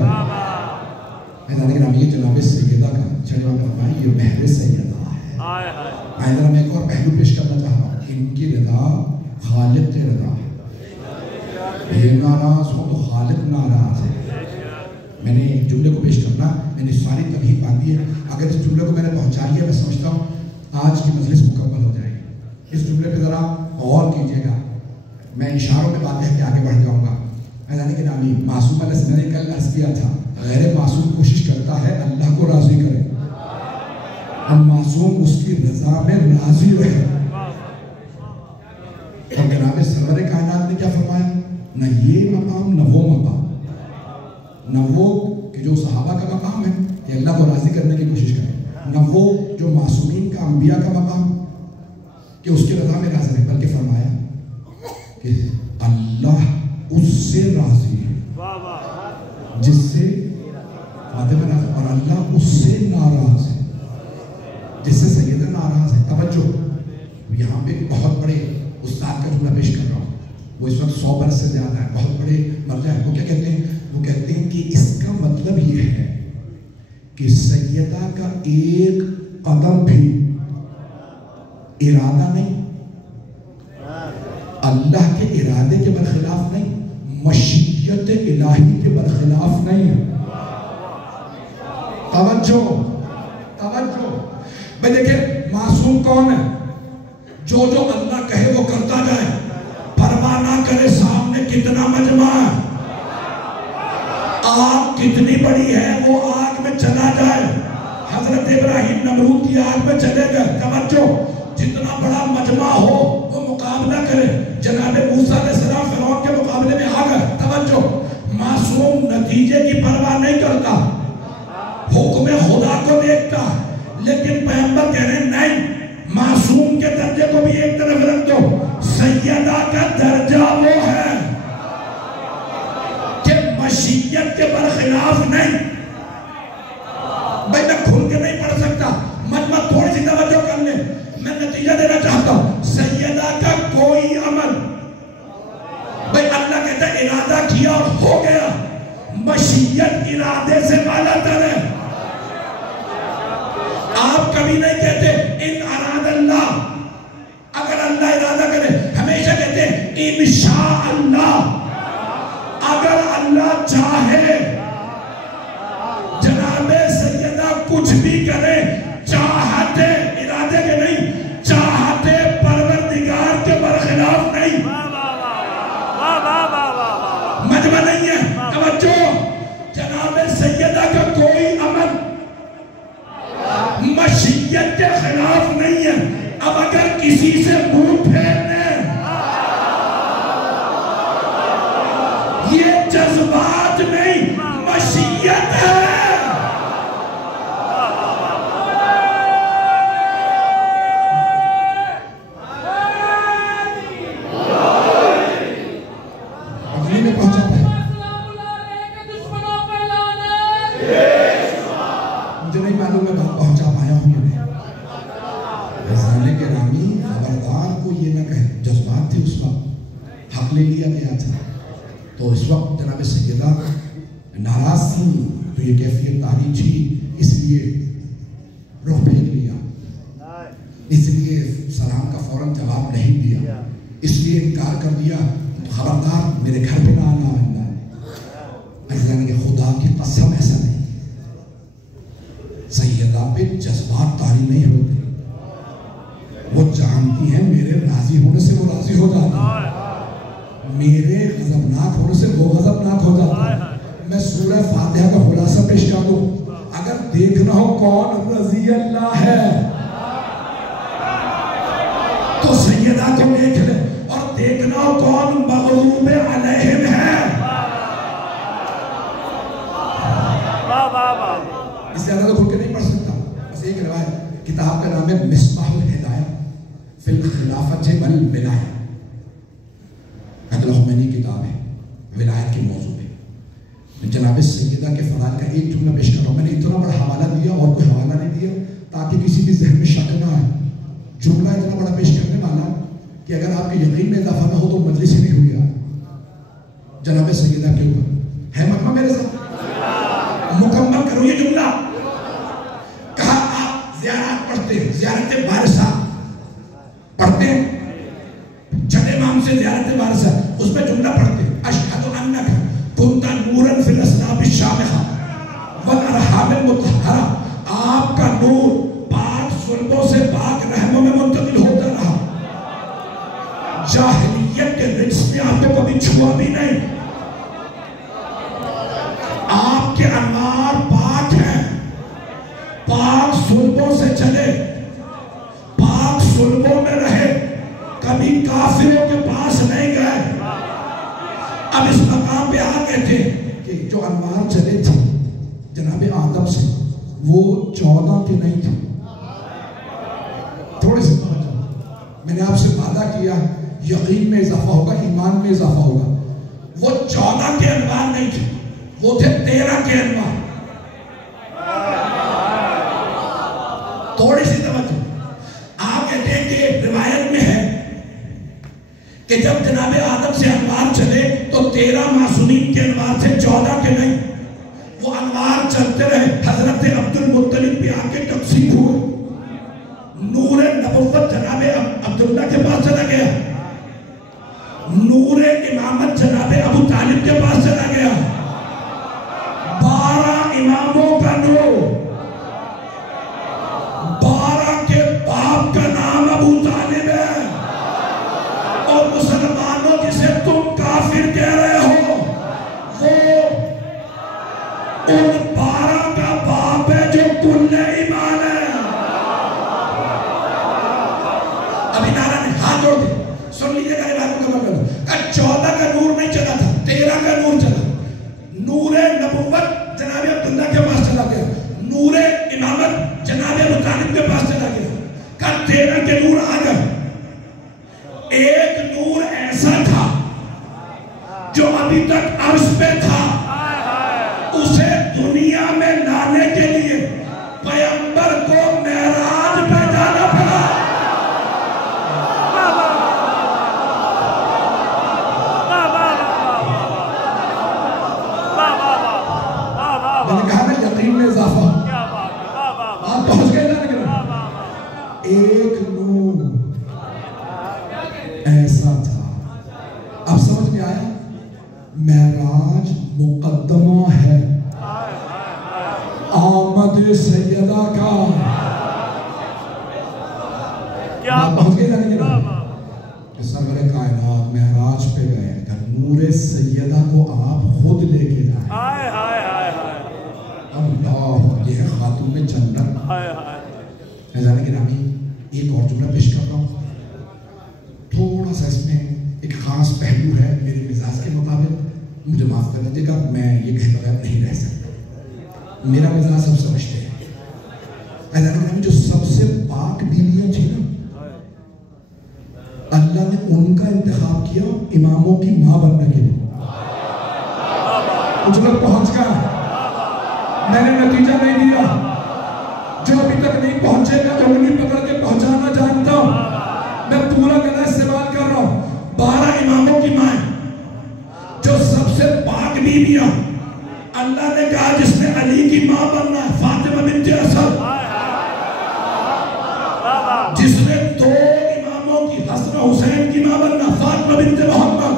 یہ جناب سیدہ کا چھڑے والا فرمائی، یہ بحر سیدہ ہے. میں ایک اور پہلو پیش کرنا چاہ رہا ہوں. ان کی رضا خالق کی رضا ہے. یہ ناراض ہو تو خالق ناراض ہے. میں نے ایک جملے کو پیش کرنا، میں نے ساری تبلیغ باندھی ہے. اگر اس جملے کو میں نے پہنچا لیا، میں سمجھتا ہوں آج کی مجلس مکمل ہو جائے گی. اس جملے پہ ذرا غور کیجئے گا. میں اشاروں میں بات کہہ کے آگے بڑھ جاؤں گا. میدانی کے نامی معصوم علیہ السلام نے کل عرض کیا تھا، غیر معصوم کوشش کرتا ہے اللہ کو راضی کرے، ہم معصوم اس کی رضا میں راضی رہے. اور جناب سرور کائنات نے کیا فرمایا؟ نہ یہ مقام نہ وہ مقام، نہ وہ کہ جو صحابہ کا مقام ہے کہ اللہ کو راضی کرنے کی کوشش کریں، نہ وہ جو معصومین کا انبیاء کا مقام. کہ اس کی رضا میں راضی نہیں، بلکہ فرمایا کہ اللہ اس سے راضی ہے جس سے اور اللہ اس سے ناراض ہے جس سے سیدہ ناراض ہے. توجہ، یہاں پہ بہت بڑے استاد کا جملہ پیش کر رہا ہوں، وہ اس وقت 100 برس سے زیادہ ہے، بہت بڑے مرجع ہے. وہ کیا کہتے ہیں؟ وہ کہتے ہیں کہ اس کا مطلب یہ ہے کہ سیدہ کا ایک قدم بھی ارادہ نہیں، اللہ کے ارادے کے برخلاف نہیں، مشیت الہی کے برخلاف نہیں. توجہ توجہ بھائی دیکھیں، معصوم کون ہے؟ جو اللہ کہے وہ کرتا جائے، پرواہ نہ کرے سامنے کتنا مجمع ہے، آگ کتنی بڑی ہے، وہ آگ میں چلا جائے. حضرت ابراہیم نمرود کی آگ میں چلے گئے. توجہ، جتنا بڑا مجمع ہو وہ مقابلہ کرے. جناب موسیٰ علیہ السلام فرعون کے مقابلے میں آ گئے. توجہ، معصوم نتیجے کی پرواہ نہیں کرتا، حکم خدا کو دیکھتا، لیکن پیغمبر کہہ رہے ہیں نہیں، معصوم کے درجے کو بھی ایک طرف رکھ دو. سیدہ کا درجہ وہ ہے کہ مشیت کے برخلاف نہیں. بھائی میں کھل کے نہیں پڑھ سکتا، مجمع تھوڑی سی توجہ کر لیں، میں نتیجہ دینا چاہتا ہوں. سیدہ کا کوئی عمل، بھائی اللہ کہتا ہے ارادہ کیا اور ہو گیا، مشیت ارادے سے بالا تر ہے. آپ کبھی نہیں کہتے ان اراد اللہ، اگر اللہ ارادہ کرے. ہمیشہ کہتے ہیں انشاء اللہ، اگر اللہ چاہے. جناب سیدہ کچھ بھی کرے، چاہتے ارادے کے نہیں، چاہتے پروردگار کے برخلاف نہیں. مجمع نہیں ہے. توجہ، جناب سیدہ کا کوئی عمل مشیت کے خلاف نہیں ہے. اب اگر کسی سے منہ پھیرنے، یہ جذبات نہیں، مشیت ہے. لے لیا گیا تھا تو اس وقت جناب سیدہ ناراض تھی، تو یہ کیفیت تاری تھی، اس لیے رخ پھیر لیا، اس لیے سلام کا فوراً جواب نہیں دیا، اس لیے انکار کر دیا. خبردار میرے گھر پہ نہ آنا. اللہ نے کہ خدا کی قسم ایسا نہیں، سیدہ پہ جذبات طاری نہیں ہوتے، وہ جانتی ہیں میرے راضی ہونے سے وہ راضی ہو جاتا ہے، میرے غضبناک ہونے سے وہ غضبناک ہو جاتا ہے. میں سورہ فاتحہ کا خلاصہ پیش کر دوں، اگر دیکھنا ہو کون رضی اللہ ہے تو سیدہ کو دیکھ لے، اور دیکھنا ہو کون مغلوب علیہم ہے. اس زیادہ تو کھل کے نہیں پڑھ سکتا، بس ایک روایت، کتاب کا نام ہے مصباح الہدایہ فی الخلافۃ والولایہ، خمینی کتاب ہے ولایت کے موضوع پہ. جناب سیدہ کے فضائل کا ایک جملہ پیش کر رہا ہوں. میں نے اتنا بڑا حوالہ دیا اور کوئی حوالہ نہیں دیا تاکہ کسی بھی ذہن میں شک نہ آئے. جملہ اتنا بڑا پیش کرنے والا کہ اگر آپ کے یقین میں اضافہ نہ ہو تو مجلس ہی نہیں ہوئی. جناب سیدہ کے اوپر ہے مجمع میرے ساتھ مکمل کرو یہ جملہ. کہا آپ زیارات پڑھتے ہیں، زیارت بارسہ پڑھتے ہیں، چھٹے امام سے زیارت بارسہ، اس میں جملہ پڑھتے ہیں، اشہد انک کنت نورا فی الاسلاب الشامخہ والارحام المطہرہ. آپ کا نور پاک صلبوں سے پاک رحموں میں منتقل ہوتا رہا، جاہلیت کے رجس نے آپ کو کبھی چھوا بھی نہیں. آپ کے انوار پاک ہیں، پاک صلبوں سے چلے، پاک صلبوں میں رہے، کبھی کافروں کے پاس نہیں گئے. اب اس مقام پہ آ گئے تھے کہ جو انوار چلے تھے جناب آدم سے، وہ 14 کے نہیں تھے. تھوڑے سے میں نے نے آپ سے وعدہ کیا یقین میں اضافہ ہوگا، ایمان میں اضافہ ہوگا. وہ 14 کے انوار نہیں تھے، وہ تھے 13 کے انوار. تھوڑی سی توجہ. آپ کہتے ہیں کہ روایت میں ہے کہ جب جناب آدم سے انوار چلے تو 13 معصومین کے انوار تھے، 14 کے نہیں. وہ انوار چلتے رہے. حضرت عبد المطلب بھی آ کے تقسیم ہوئے. نور نبوت جناب عبداللہ کے پاس چلا گیا، نور امامت جناب ابو طالب کے پاس چلا گیا. 12 اماموں کا نور، 12 کے باپ کا نام ابو طالب ہے. اور مسلمانوں جسے تم کافر کہہ رہے ہو وہ ان 12 کا باپ ہے جو کل ایمان ہے. ابھی نعرہ نے ہاتھ جوڑ دے سن لیجیے گا. 14 کا نور نہیں چلا تھا، 13 کا نور چلا. نور نبوت جناب عبداللہ کے پاس چلا گیا، نور امامت جناب ابو طالب کے پاس چلا گیا. کہ 13 کے نور آ گئے. ایک نور ایسا تھا جو ابھی تک عرش پہ تھا، اسے دنیا میں لانے کے لیے پیغمبر کو معراج پہ جانا پڑا. میں نے کہا نا یقین میں اضافہ. آپ پہنچ گئے نا. ایک نور ایسا تھا. اب سمجھ میں آیا؟ معراج مقدمہ ہے آمد سیدہ کا. آپ پہنچ گئے نا کہ سرور کائنات معراج پہ گئے کہ نور سیدہ کو آپ خود لے کے جائیں. اللہ یہ خاتون جنت. میزان گرامی ایک اور جملہ پیش کرتا ہوں. تھوڑا سا اس میں ایک خاص پہلو ہے میرے مزاج کے مطابق، مجھے معاف کر دیجیے گا، میں یہ کہے بغیر نہیں رہ سکتا. میرا مزاج سب سمجھتے ہیں. میزان گرامی جو سب سے پاک بیویاں تھی نا، اللہ نے ان کا انتخاب کیا اماموں کی ماں بننے کے لیے. کچھ لوگ پہنچ گئے، میں نے نتیجہ نہیں دیا. جو ابھی تک نہیں پہنچے گا تو انہیں پکڑ کے پہنچانا جانتا ہوں. میں پورا گلا استعمال کر رہا ہوں. 12 اماموں کی ماں جو سب سے پاک بیویاں. اللہ نے کہا جس نے علی کی ماں بننا ہے فاطمہ بنت اسد، جس نے 2 اماموں کی حسن حسین کی ماں بننا فاطمہ بنت محمد.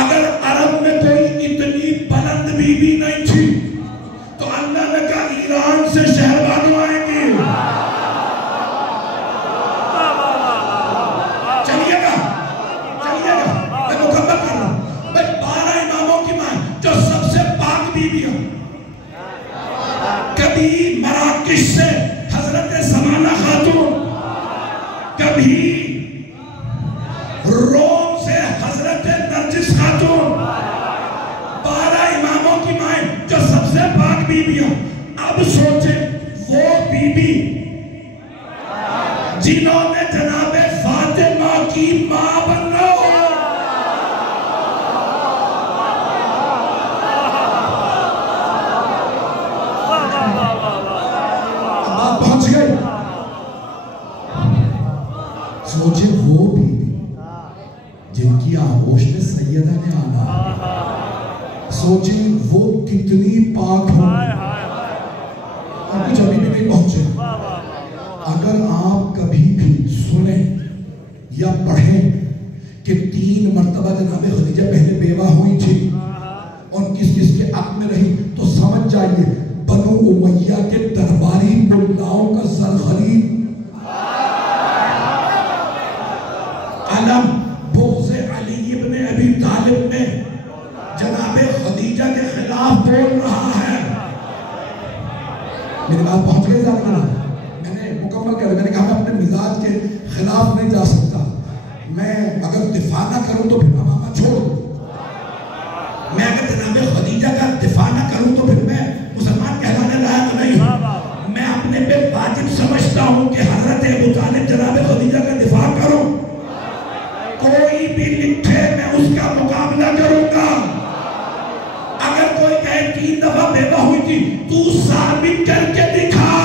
اگر عرب میں کوئی اتنی بلند بیوی نہیں تھی تو اللہ نے کہا ایران سے شہربانو آئیں گے. چلیے گا میں مکمل کر رہا ہوں. 12 اماموں کی ماں جو سب سے پاک بیویاں. کبھی مراکش سے حضرت سمانہ خاتون، کبھی روم سے حضرت نرجس خاتون. 12 اماموں کی مائیں جو سب سے پاک بیویاں. اب سوچیں وہ بی بی جنہوں نے جناب فاطمہ کی ماں بننا ہو. آپ پہنچ گئے. سوچیں وہ بی بی جن کی آغوش میں سیدہ نے آنا. سوچیں وہ کتنی پاک ہوں. اور کچھ ابھی بھی نہیں پہنچے. اگر آپ کبھی بھی سنیں یا پڑھیں کہ 3 مرتبہ جناب خدیجہ پہلے بیوہ ہوئی تھی اور کس کس کے حق میں رہی تو سمجھ جائیے بنو امیہ کے درباری ملاؤں کا سرخرید علم بغض علی ابن ابی طالب نے جناب خدیجہ کے خلاف بول رہا ہے. میرے بات پہنچ گئے ذاکرہ. میں نے مکمل کر میں نے کہا میں اپنے مزاج کے خلاف نہیں جا سکتا. میں اگر دفاع نہ کروں تو پھر امامہ چھوڑ دوں. میں اگر جناب خدیجہ کا دفاع نہ کروں تو پھر میں مسلمان کہلانے لائق نہیں ہوں. میں اپنے پہ واجب سمجھتا ہوں کہ حضرت ابو طالب 3 دفعہ بیوہ ہوئی تھی، تو ثابت کر کے دکھا.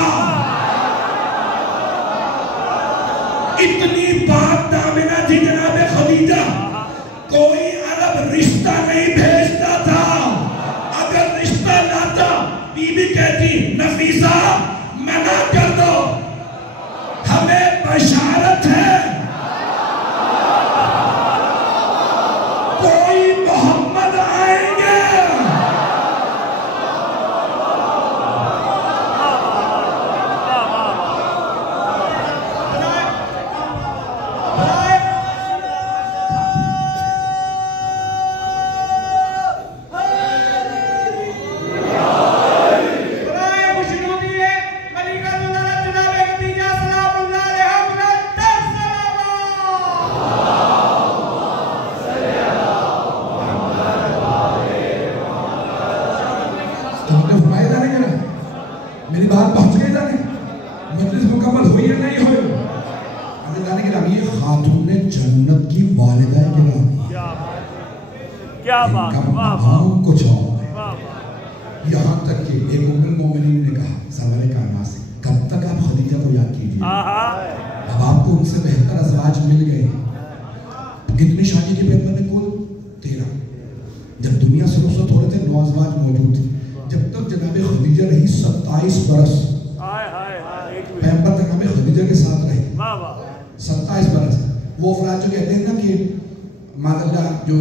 اتنی پاک دامنہ تھی جناب خدیجہ، کوئی عرب رشتہ نہیں بھیجتا تھا. اگر رشتہ لاتا بی بی کہتی نفیسہ منع کر دو، ہمیں بشارت ہے کوئی محمد آئیں گے. میری بات پہنچ گئی جانے مجلس مکمل ہوئی یا نہیں ہوئی. عزیزان کرام یہ خاتون جنت کی والدہ گرامی، کیا بات، ان کا مقام کچھ اور ہے. یہاں تک کہ ایک ام المومنین نے کہا سرور کائنات سے کب تک آپ خدیجہ کو یاد کیجئے، اب آپ کو ان سے بہتر ازواج مل گئے. کتنی شادی کے پیغمبر نے کل 13. جب دنیا سے رخصت ہو رہے تھے 9 ازواج موجود تھے. جب تک جناب خدیجہ رہی 27 برس پیغمبر جناب خدیجہ کے ساتھ رہے. 27 برس. وہ افراد جو کہتے ہیں نا کہ ماذ اللہ جو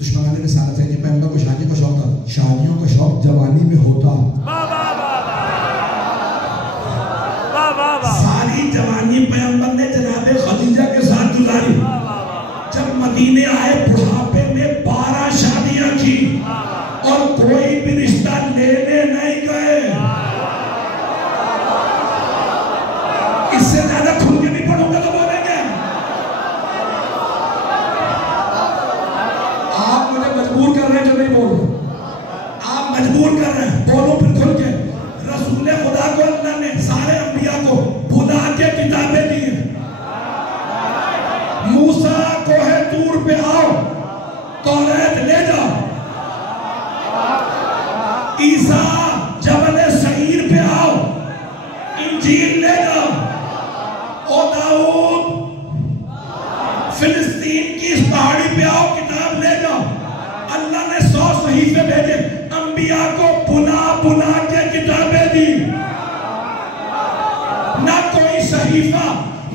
دشمنان رسالت ہے کہ پیغمبر کو شادی کا شوق تھا، شادیوں کا شوق جوانی میں ہوتا. ساری جوانی پیغمبر نے جناب خدیجہ کے ساتھ گزاری. جب مدینے آئے بڑھاپے میں 12 شادیاں کی اور کوئی بھی رشتہ لینے نہیں گئے. اس سے زیادہ کھل کے نہیں پڑھوں گا تو بولیں گے. آپ مجھے مجبور کر رہے ہیں جو نہیں بول رہے، آپ مجبور کر رہے ہیں، بولو پھر کھل کے. رسول خدا کو اللہ نے سارے انبیاء کو بلا کے کتابیں دی ہیں. موسیٰ کوہ طور پہ آؤ توریت لے جاؤ، عیسیٰ جبل سعیر پہ آؤ انجیل لے جاؤ، او داؤد فلسطین کی اس پہاڑی پہ آؤ کتاب لے جاؤ. اللہ نے 100 صحیفے بھیجے، انبیاء کو بلا کے کتابیں دی. نہ کوئی صحیفہ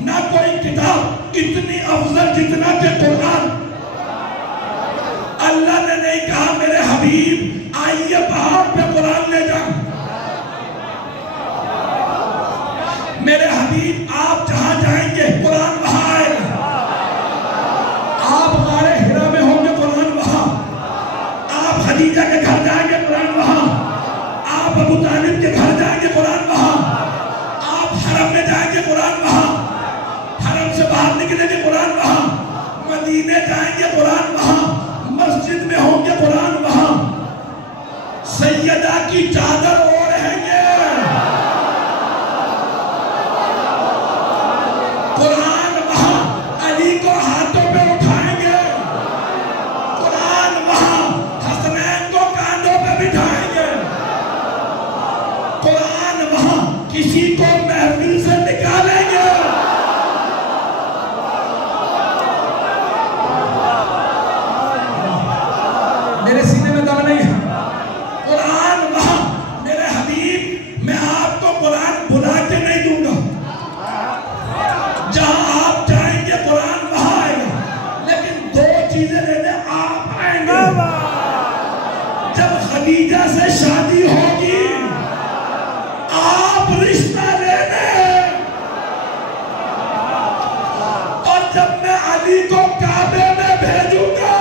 نہ کوئی کتاب اتنی افضل جتنا کہ قرآن. اللہ نے نہیں کہا میرے حبیب آئیے پہاڑ پہ قرآن لے جائیں. میرے حبیب آپ جہاں جائیں گے قرآن وہاں آئے گا. آپ غار حرا میں ہوں گے قرآن وہاں. آپ خدیجہ کے گھر جائیں گے قرآن وہاں. آپ ابو طالب کے گھر جائیں گے قرآن وہاں. آپ حرم میں جائیں گے قرآن وہاں. حرم سے باہر نکلیں گے قرآن وہاں. مدینے جائیں گے قرآن وہاں. مسجد میں ہوں گے قرآن وہاں. سیدہ کی چادر اوڑھیں گے قرآن وہاں. علی کو ہاتھوں پہ اٹھائیں گے قرآن وہاں. حسنین کو کاندھوں پہ بٹھائیں گے قرآن وہاں. کسی کو محفل سے نکالیں گے میرے سینے میں دم نہیں ہے. قرآن وہاں. میرے حبیب میں آپ کو قرآن بلا کے نہیں دوں گا. جہاں آپ جائیں گے قرآن وہاں آئے گا. لیکن 2 چیزیں لینے آپ آئیں گے. جب خدیجہ سے شادی ہوگی آپ رشتہ لینے، اور جب میں علی کو کعبے میں بھیجوں گا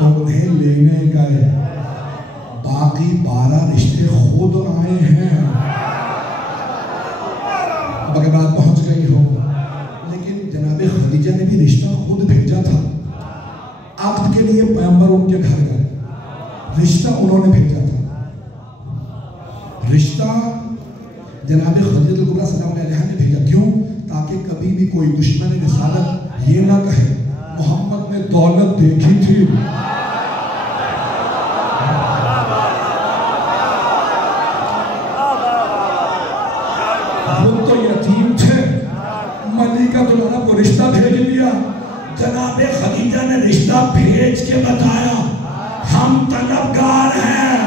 تو انہیں لینے گئے، باقی 12 رشتے خود آئے ہیں۔ اب اگر بات پہنچ گئی ہو، لیکن جناب خدیجہ نے بھی رشتہ خود بھیجا تھا۔ عقد کے لیے پیغمبر ان کے گھر گئے، رشتہ انہوں نے بھیجا تھا۔ رشتہ جناب خدیجہ الکبریٰ سلام اللہ علیہا نے بھیجا، کیوں؟ تاکہ کبھی بھی کوئی دشمن رسالت یہ نہ کہے محمد نے دولت دیکھی تھی۔ وہ تو یتیم تھے، ملکہ العرب کو رشتہ بھیج دیا۔ جناب خدیجہ نے رشتہ بھیج کے بتایا ہم طلبگار ہیں،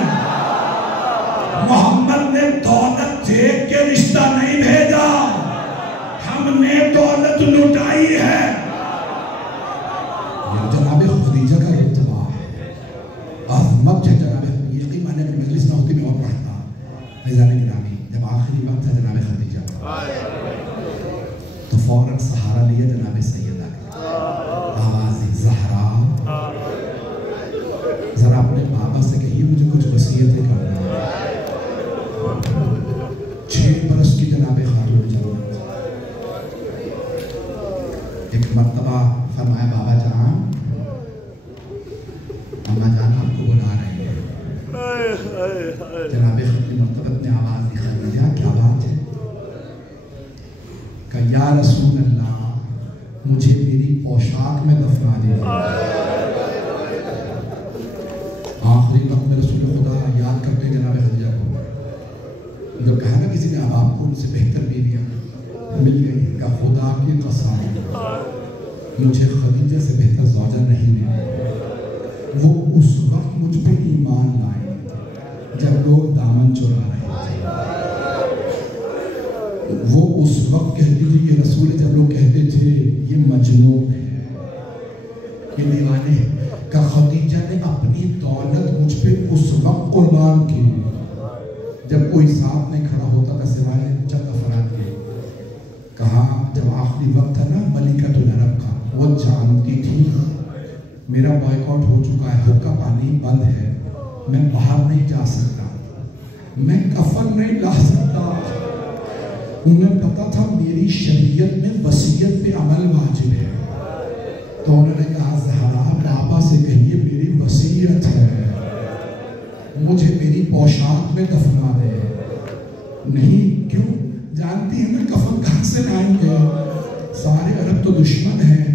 محمد نے دولت دیکھ کے رشتہ نہیں بھیجا، ہم نے دولت لٹائی ہے۔ یہ جناب خدیجہ کا اتباع ہے، عظمت ہے جناب خدیجہ۔ یقین مانے اگر مجلس نہ ہوتی میں اور پڑھتا۔ عزیزان گرامی، جب آخری وقت تھا جناب خدیجہ تو فوراً سہارا لیا جناب سیدہ کا، آواز زہرا، ذرا اپنے بابا سے کہیے مجھے کچھ وصیتیں کرنا۔ 6 برس کی جناب خاتون جنت، ایک مرتبہ فرمایا بابا جان، اماں جان آپ کو بلا رہے ہیں۔ جناب خاتون مرتبہ نے آواز دی، خدیجہ کیا بات ہے؟ کہ یا رسول اللہ مجھے میری پوشاک میں دفنا دیجیے۔ آخری وقت میں رسول خدا یاد کرتے جناب خدیجہ کو، جب کہا نا کسی نے اب آپ کو ان سے بہتر بیویاں مل گئی، کہ خدا کی قسم مجھے خدیجہ سے بہتر زوجہ نہیں ملی۔ وہ اس وقت مجھ پہ ایمان لائے جب لوگ دامن چورا رہے تھے، وہ اس وقت کہتی تھی یہ رسول ہے جب لوگ کہتے تھے یہ مجنون ہے، یہ دیوانے ہے، کہ خدیجہ نے اپنی دولت مجھ پہ اس وقت قربان کی جب کوئی ساتھ نہیں کھڑا ہوتا تھا سوائے چند افراد کے۔ کہا جب آخری وقت تھا نا ملکۃ العرب کا، وہ جانتی تھی میرا بائیکاٹ ہو چکا ہے، حقہ پانی بند ہے، میں باہر نہیں جا سکتا، میں کفن نہیں لا سکتا۔ انہیں پتا تھا میری شریعت میں وصیت پہ عمل واجب ہے، تو انہوں نے کہا زہرا بابا سے کہیے میری وصیت ہے، مجھے میری پوشاک میں دفنا دے۔ نہیں، کیوں؟ جانتی ہیں نا کفن کہاں سے لائیں گے، سارے عرب تو دشمن ہیں۔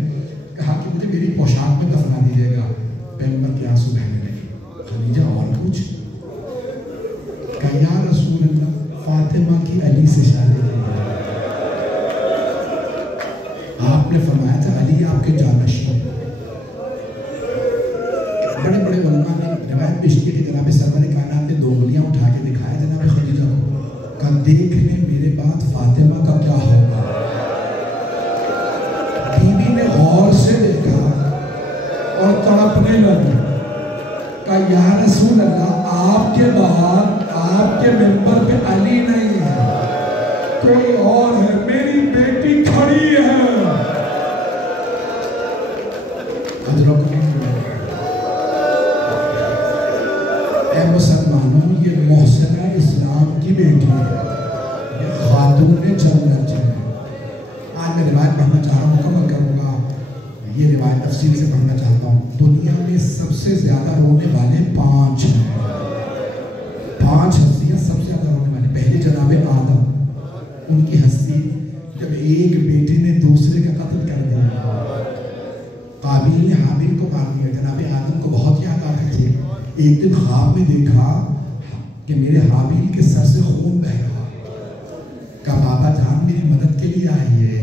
کہا کہ مجھے میری پوشاک میں دفنا دیجیے گا۔ پیغمبر کے آنسو بہنے لگے۔ خدیجہ اور کچھ؟ کہ یا رسول اللہ فاطمہ کی علی سے شادی کی۔ آپ نے فرمایا تھا علی آپ کے جانشین۔ بڑے بڑے علماء نے روایت پیش کی کہ جناب سرور کائنات نے 2 انگلیاں اٹھا کے دکھایا جناب خدیجہ کو، کہ دیکھنے میرے بعد فاطمہ کا کیا ہوگا۔ بیوی نے غور سے دیکھا اور تڑپنے لگی، کہ یا رسول اللہ آپ کے بعد آپ کے ممبر پہ علی نہیں ہے، کوئی اور ہے، میری بیٹی کھڑی ہے۔ اے مسلمانوں، یہ محسنہ اسلام کی بیٹی ہے، یہ خاتون جنت ہے۔ آج میں روایت پڑھنا چاہ رہا ہوں، مکمل کروں گا، یہ روایت تفصیل سے پڑھنا چاہتا ہوں۔ دنیا میں سب سے زیادہ رونے والے 5 ہیں، 5 ہستیاں سب سے زیادہ رونے والے۔ پہلے جناب آدم، ان کی ہستی جب ایک بیٹے نے دوسرے کا قتل کر دیا، قابیل نے حابیل کو مار دیا، جناب آدم کو بہت یاد آتی تھی۔ ایک دن خواب میں دیکھا کہ میرے حابیل کے سر سے خون بہ رہا، کہا بابا جان میری مدد کے لیے آئیے۔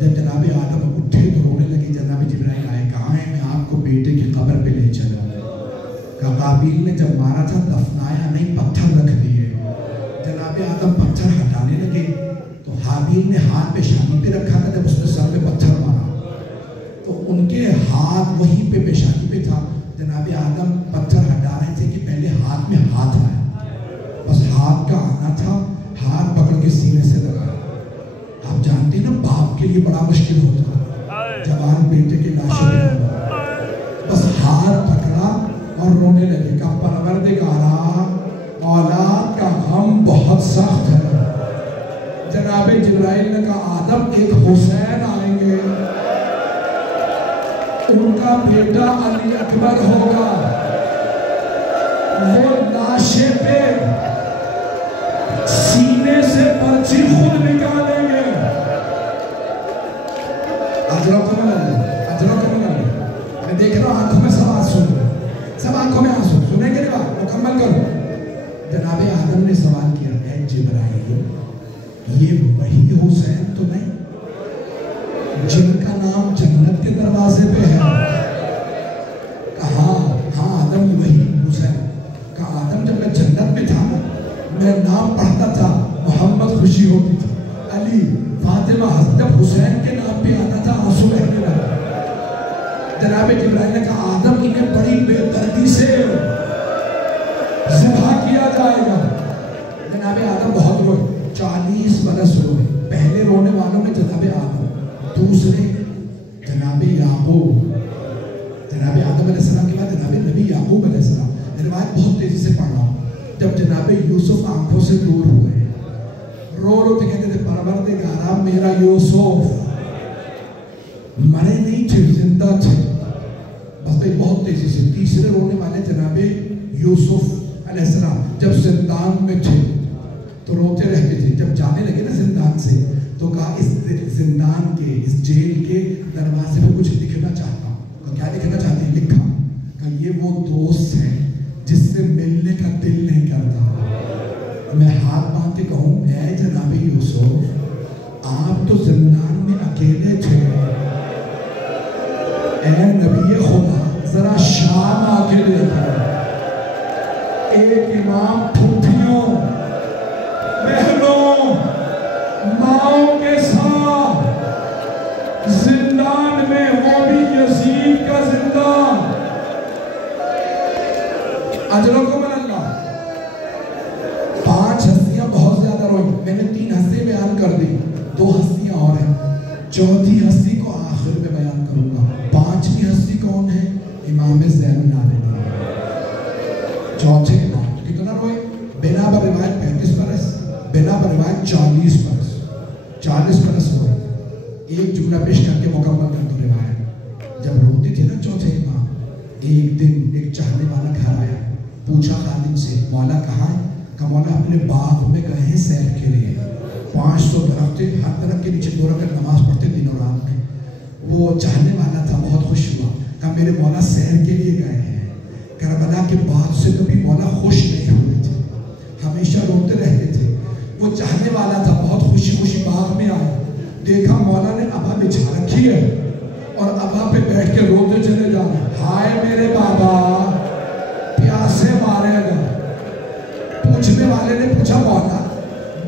جب جناب آدم اٹھے تو رونے لگی، جناب جبرائیل آئے، کہاں ہے میں آپ کو بیٹے کی قبر پہ لے چلا۔ کہا قابیل نے جب مارا تھا دفنایا نہیں، پتھر رکھ دیے۔ جناب آدم پتھر ہٹانے لگے تو حابیل نے ہاتھ پیشانی پہ رکھا تھا، جب اس نے سر پہ پتھر مارا تو ان کے ہاتھ وہیں پہ پیشانی پہ تھا۔ جناب آدم پتھر ہٹا رہے تھے کہ پہلے ہاتھ میں ہاتھ آیا، بس ہاتھ کا آنا تھا، ہاتھ پکڑ کے سینے سے لگایا۔ آپ جانتے ہیں نا باپ کے لیے بڑا مشکل ہوتا ہے جوان بیٹے کے لاشیں پہ، بس ہاتھ پکڑا جبرائیل نے کہا آدم ایک حسین آئیں گے، ان کا بیٹا علی اکبر ہوگا، وہ لاشے پہ سینے سے پرچی خود نکالیں گے۔ میں دیکھ رہا ہوں آنکھوں میں سب آنسو، سب آنکھوں میں آنسو، سنیں گے بات مکمل کرو۔ جناب آدم نے سوال کیا، اے جبرائیل یہ وہی حسین تو نہیں جن کا نام جنت کے دروازے پہ ہے؟ کہا ہاں آدم وہی حسین۔ کہا آدم جب میں جنت میں تھا میں نام پڑھتا تھا محمد خوشی ہوتی تھی، علی فاطمہ، جب حسین کے نام پہ آتا تھا آنسو بہنے لگا۔ جناب جبرائیل نے کہا آدم انہیں بڑی بے دردی سے ذبح کیا جائے گا۔ جناب آدم بہت روئے، 40 برس روئے۔ پہلے رونے والوں میں جناب آدم، دوسرے جناب یعقوب، جناب آدم علیہ السلام کے بعد جناب نبی یعقوب علیہ السلام۔ روایت بہت تیزی سے پڑھ رہا ہوں۔ جب جناب یوسف آنکھوں سے دور ہوئے، رو رو کے کہتے تھے پروردگارا میرا یوسف، مرے نہیں تھے زندہ تھے۔ بس بھائی بہت تیزی سے تیسرے رونے والے جناب یوسف علیہ السلام جب زندان میں تھے تو روتے رہتے تھے۔ جب جانے لگے نا زندان سے تو کہا اس زندان کے، اس جیل کے دروازے میں کچھ لکھنا چاہتا ہوں۔ کیا لکھنا چاہتے ہیں؟ لکھا کہ یہ وہ دوست ہے جس سے ملنے کا دل نہیں کرتا۔ میں ہاتھ باندھ کے کہوں اے جناب یوسف آپ تو زندان میں اکیلے تھے، اے نبی خدا ذرا شام آ کے دیکھو، ایک امام پھوپھیوں بہنوں ماؤں کے ساتھ زندان میں، وہ بھی یزید کا زندان۔ اجرکم اللہ۔ 5 ہستیاں بہت زیادہ روئی، میں نے 3 ہستی بیان کر دی، 2 ہستیاں اور ہیں، چوتھی ہستی کو آخر میں بیان کروں گا۔ 5ویں ہستی کون ہے؟ امام زین العابدین، چوتھے امام۔ کتنا روئے؟ بنا بر روایت 35 برس، بنا بر روایت 40 برس، 40 برس ہوئے۔ ایک جملہ پیش کر کے مکمل کر دو روایت۔ جب روتے تھے نا چوتھے امام، ایک دن ایک چاہنے والا گھر آیا، پوچھا خادم سے مولا کہاں ہے؟ کہ مولا اپنے باغ میں گئے ہیں سیر کے لیے، 500 درخت تھے، ہر درخت کے نیچے 2 رکعت نماز پڑھتے دن اور رات میں۔ وہ چاہنے والا تھا، بہت خوش ہوا، کہا میرے مولا سیر کے لیے گئے ہیں۔ کربلا کے بعد سے کبھی مولا خوش نہیں ہوئے تھے، ہمیشہ روتے رہتے تھے۔ وہ چاہنے والا تھا، بہت خوشی خوشی باغ میں آیا، دیکھا مولا نے ابا بچھا رکھی ہے اور ابا پہ بیٹھ کے روتے چلے جا رہے۔ ہائے میرے بابا پیاسے مارے گا۔ پوچھنے والے نے پوچھا مولا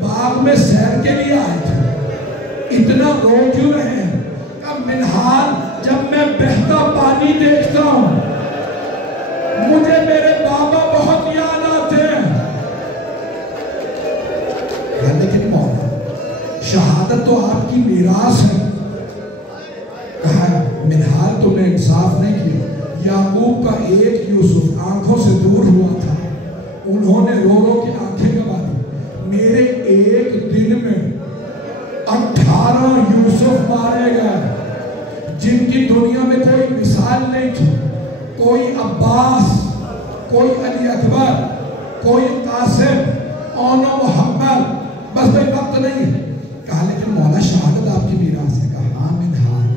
باغ میں سیر کے لیے آئے تھے، اتنا رو کیوں رہے ہیں؟ منہال جب میں بہتا پانی دیکھتا ہوں مجھے میرے بابا بہت یاد آتے ہیں۔ لیکن مولا شہادت تو آپ کی میراث ہے۔ کہا منہال تم نے انصاف نہیں کیا۔ یعقوب کا ایک یوسف آنکھوں سے دور ہوا تھا، انہوں نے رو رو کے آنکھیں گوا دی۔ میرے ایک دن میں 18 یوسف مارے گئے جن کی دنیا میں کوئی مثال نہیں تھی، کوئی عباس، کوئی علی اکبر، کوئی قاسم، اونو محمد، بس بے وقت نہیں۔ کہا لیکن مولا شہادت آپ کی میراث ہے۔ کہا ہاں منہال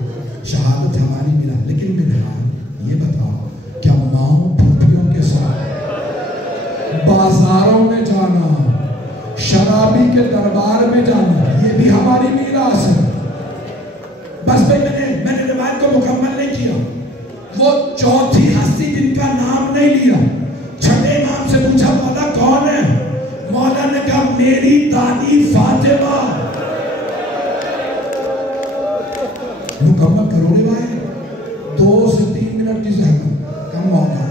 شہادت ہماری میراث، لیکن منہال یہ بتاؤ کیا ماؤں پھوپھیوں کے ساتھ بازاروں میں جانا، شرابی کے دربار میں جانا، یہ بھی ہماری میراث ہے؟ بس میں نے روایت کو مکمل نہیں کیا۔ وہ چوتھی ہستی جن کا نام نہیں لیا، چھٹے نام سے پوچھا مولا کون ہے؟ مولا نے کہا میری دادی فاطمہ۔ مکمل کرو روایت، 2 سے 3 منٹ کی زحمت۔ کہا مولا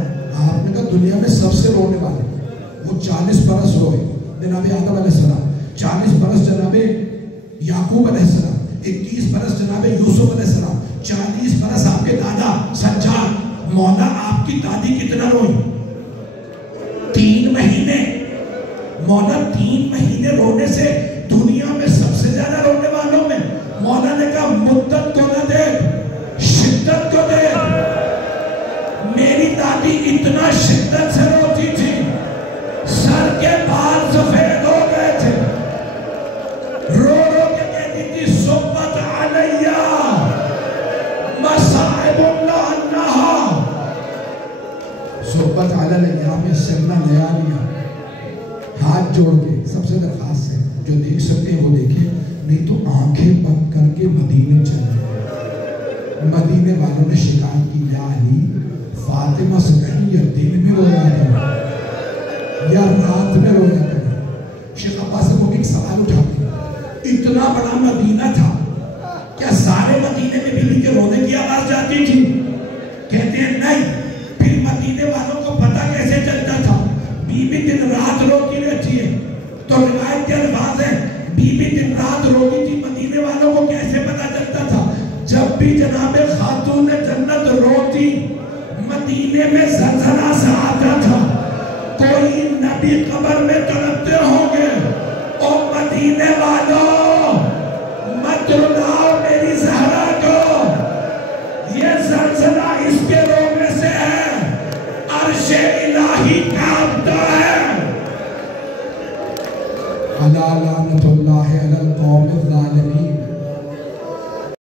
آپ نے کہا دنیا میں سب سے رونے والے، وہ 40 برس روئے جناب آدم علیہ السلام، 40 برس جناب یعقوب علیہ السلام، 21 برس جناب یوسف علیہ السلام، 40 برس آپ کے دادا سجاد۔ مولا آپ کی دادی کتنا روئی؟ 3 مہینے۔ مولا 3 مہینے رونے سے دنیا میں سب سے زیادہ رونے اتنا شدت سے روتی تھی سر کے بال سفید ہو گئے تھے رو رو کے کہتی تھی صبت علیہ مصائب اللہ انہا صحبت علی الیام سرنا لیالیا ہاتھ جوڑ کے سب سے درخواست ہے جو دیکھ سکتے ہیں وہ دیکھیں نہیں تو آنکھیں بند کر کے مدینے چلے مدینے والوں نے شکایت کی یا علی فاطمہ سے کہیں یا دن میں رویا کرو یا رات میں رویا کرو شیخ عباس سے وہ بھی ایک سوال اٹھاتے اتنا بڑا مدینہ تھا کیا سارے مدینے میں بیوی کے رونے کی آواز جاتی تھی کہتے ہیں نہیں پھر مدینے والوں کو پتہ کیسے چلتا تھا بی بی دن رات روتی رہتی ہے تو روایت کے الفاظ ہیں بی بی دن رات روتی تھی مدینے والوں کو کیسے پتہ چلتا تھا جب بھی جناب خاتون جنت روتی مدینے میں زلزلہ سا آتا تھا کوئی نبی قبر میں تڑپتے ہوں گے اور مدینے والوں مت رلاؤ میری زہرا کو یہ زلزلہ اس کے رونے سے ہے عرش الہی کانپتا ہے الا لعنت اللہ علی القوم الظالمین